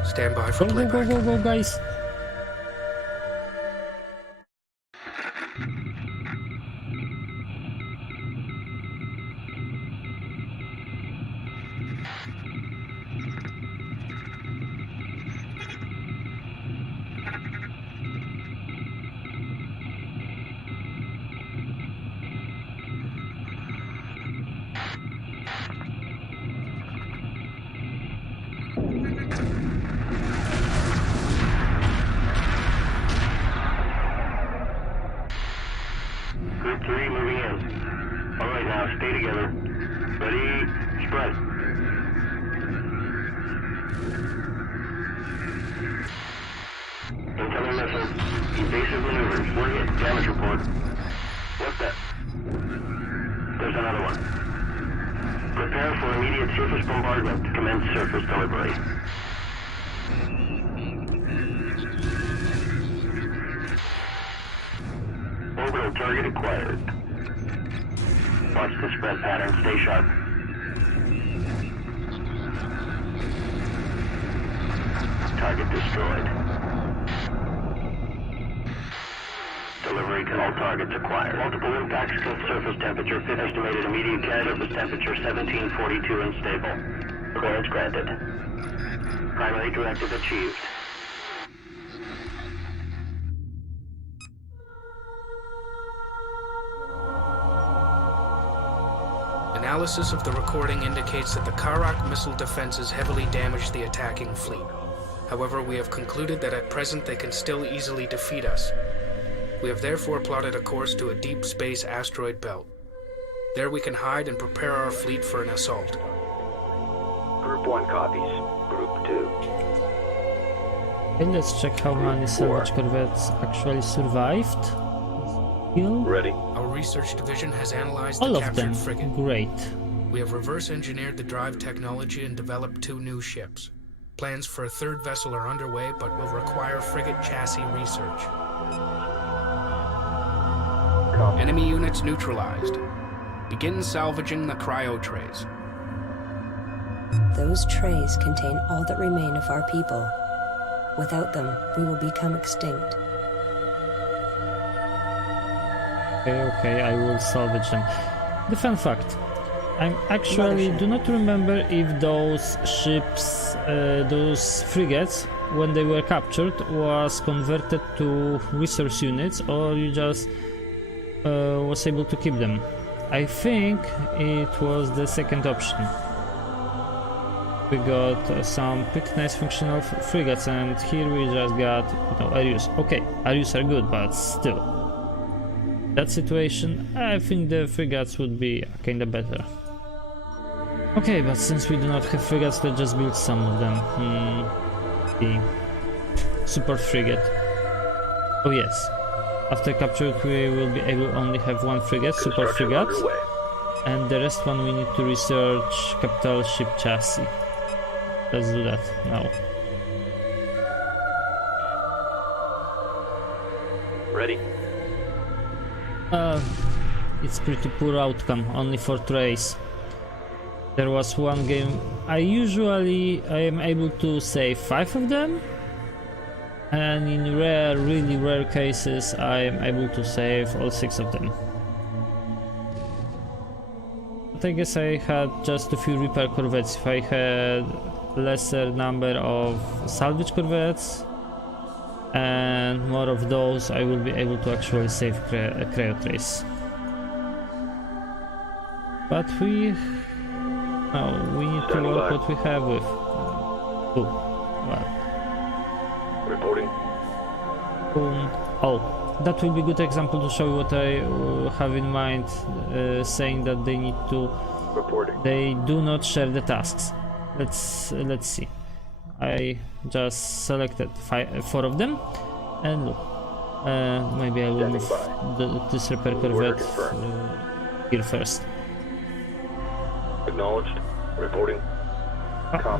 Stand by for Go, playback. go, guys. Group 3 moving in. Alright, now stay together. Ready, spread. Incoming missiles. Evasive maneuvers. We're hit. Damage report. What's that? There's another one. Prepare for immediate surface bombardment to commence surface delivery. Orbital target acquired. Watch the spread pattern. Stay sharp. Target destroyed. Delivery to all targets acquired. Multiple impacts cut surface temperature. Estimated immediate surface temperature 1742 and stable. Clearance granted. Primary directive achieved. Analysis of the recording indicates that the Karak missile defenses heavily damaged the attacking fleet. However, we have concluded that at present they can still easily defeat us. We have therefore plotted a course to a deep space asteroid belt. There we can hide and prepare our fleet for an assault. Group 1 copies. Group 2. Okay, let's check how many salvage corvettes actually survived. Kill. Ready. Our research division has analyzed All the of captured them. frigate. Great. We have reverse engineered the drive technology and developed 2 new ships. Plans for a 3rd vessel are underway, but will require frigate chassis research. Copy. Enemy units neutralized. Begin salvaging the cryo trays. Those trays contain all that remain of our people. Without them, we will become extinct. Okay, I will salvage them. The fun fact, I actually do not remember if those ships, those frigates, when they were captured, was converted to resource units, or you just was able to keep them. I think it was the second option. We got some pretty nice functional frigates, and here we just got, Arius. Okay, Arius are good, but still. That situation, I think the frigates would be kinda better. Okay, but since we do not have frigates, let's just build some of them. The super frigate. Oh yes, after capture we will be able only have 1 frigate, super Construction frigate, underway. and the rest one we need to research capital ship chassis. Let's do that now. Ready. It's pretty poor outcome, only 4 trays. There was one game, I am able to save 5 of them, and in rare, really rare cases I am able to save all 6 of them. But I guess I had just a few repair corvettes. If I had lesser number of salvage corvettes and more of those, I will be able to actually save cryo trays. But we need to Standing work by. what we have with. Oh, well. Reporting. Oh, that will be a good example to show you what I have in mind, saying that they need to. Reporting. They do not share the tasks. Let's see. I just selected 4 of them, and look. Maybe I will Standing move this repair Order corvette confirmed. here first. Acknowledged. Reporting.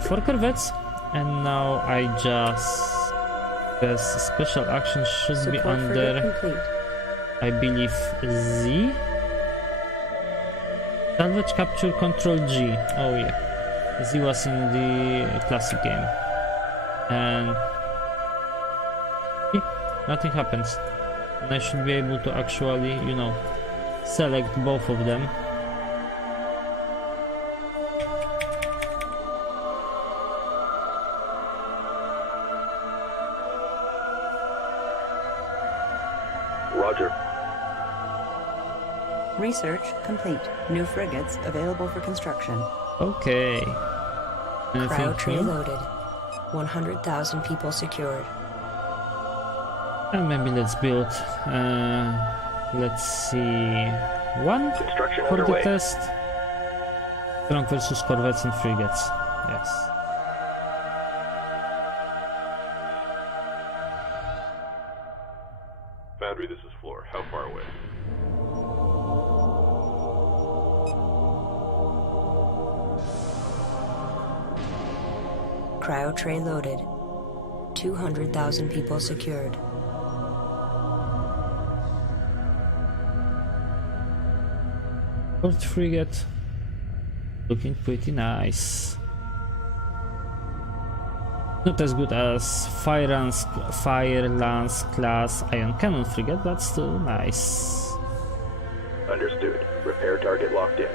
For corvettes, and now I just press special action should be Support frigate under, complete. I believe, Z. Salvage capture control G. Oh yeah, Z was in the classic game, and nothing happens. And I should be able to actually, you know, select both of them. Roger. Research complete. New frigates available for construction. Okay. Anything Cryo tray new? loaded. 100,000 people secured. And maybe let's build. Let's see. One Construction for the underway. test. Strong versus corvettes and frigates. Yes. Foundry, this is Floor. How far away? Cryo tray loaded. 200,000 people secured. Fourth frigate. Looking pretty nice. Not as good as Fire Lance class Ion Cannon frigate, but still nice. Understood. Repair target locked in.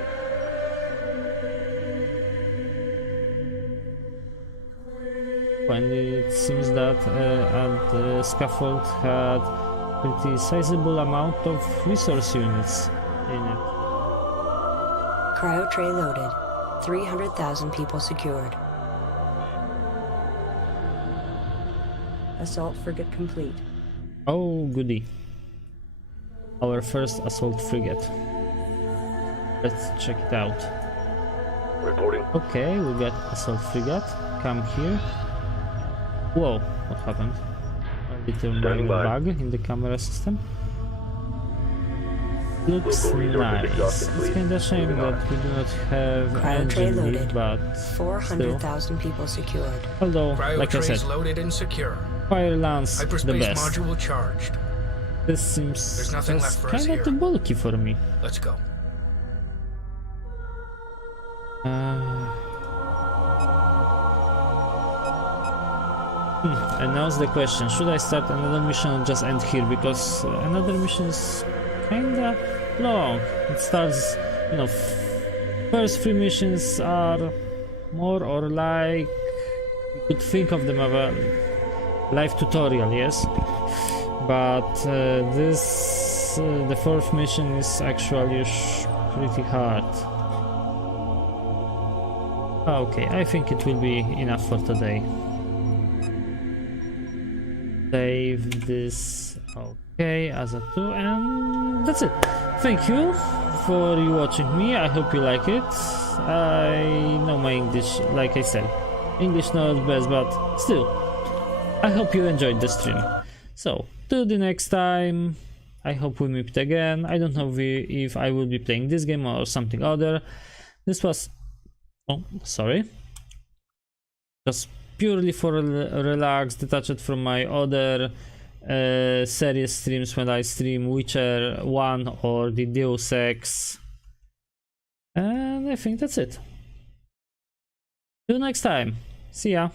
When it seems that the scaffold had pretty sizable amount of resource units in it. Cryo tray loaded. 300,000 people secured. Assault frigate complete. Oh goody. Our first assault frigate. Let's check it out. Reporting. Okay, we got assault frigate. Come here. Whoa, what happened? A little Standing by. bug in the camera system. Looks Local resources nice. exhausted, It's please. kinda shame Moving on. that we do not have Cryo tray engine lead, loaded. but still. 400,000 people secured. Although, Cryo like I trays said, loaded and secure. Fire Lance the Hyperspace best. module charged. This seems There's nothing just left for us kinda here. too bulky for me. Let's go. And now's the question, should I start another mission or just end here, because another mission is kinda long. It starts, you know, first three missions are more or like, you could think of them as a live tutorial, yes? But the fourth mission is actually pretty hard. Okay, I think it will be enough for today. Save this, okay, as a 2, and that's it. Thank you for you watching me. I hope you like it. I know my English, like I said, English not best, but still, I hope you enjoyed the stream. So, till the next time, I hope we meet again. I don't know if I will be playing this game or something other. This was, oh, sorry, just purely for relax, detached from my other series streams when I stream Witcher 1 or the Deus Ex. And I think that's it. Till next time. See ya.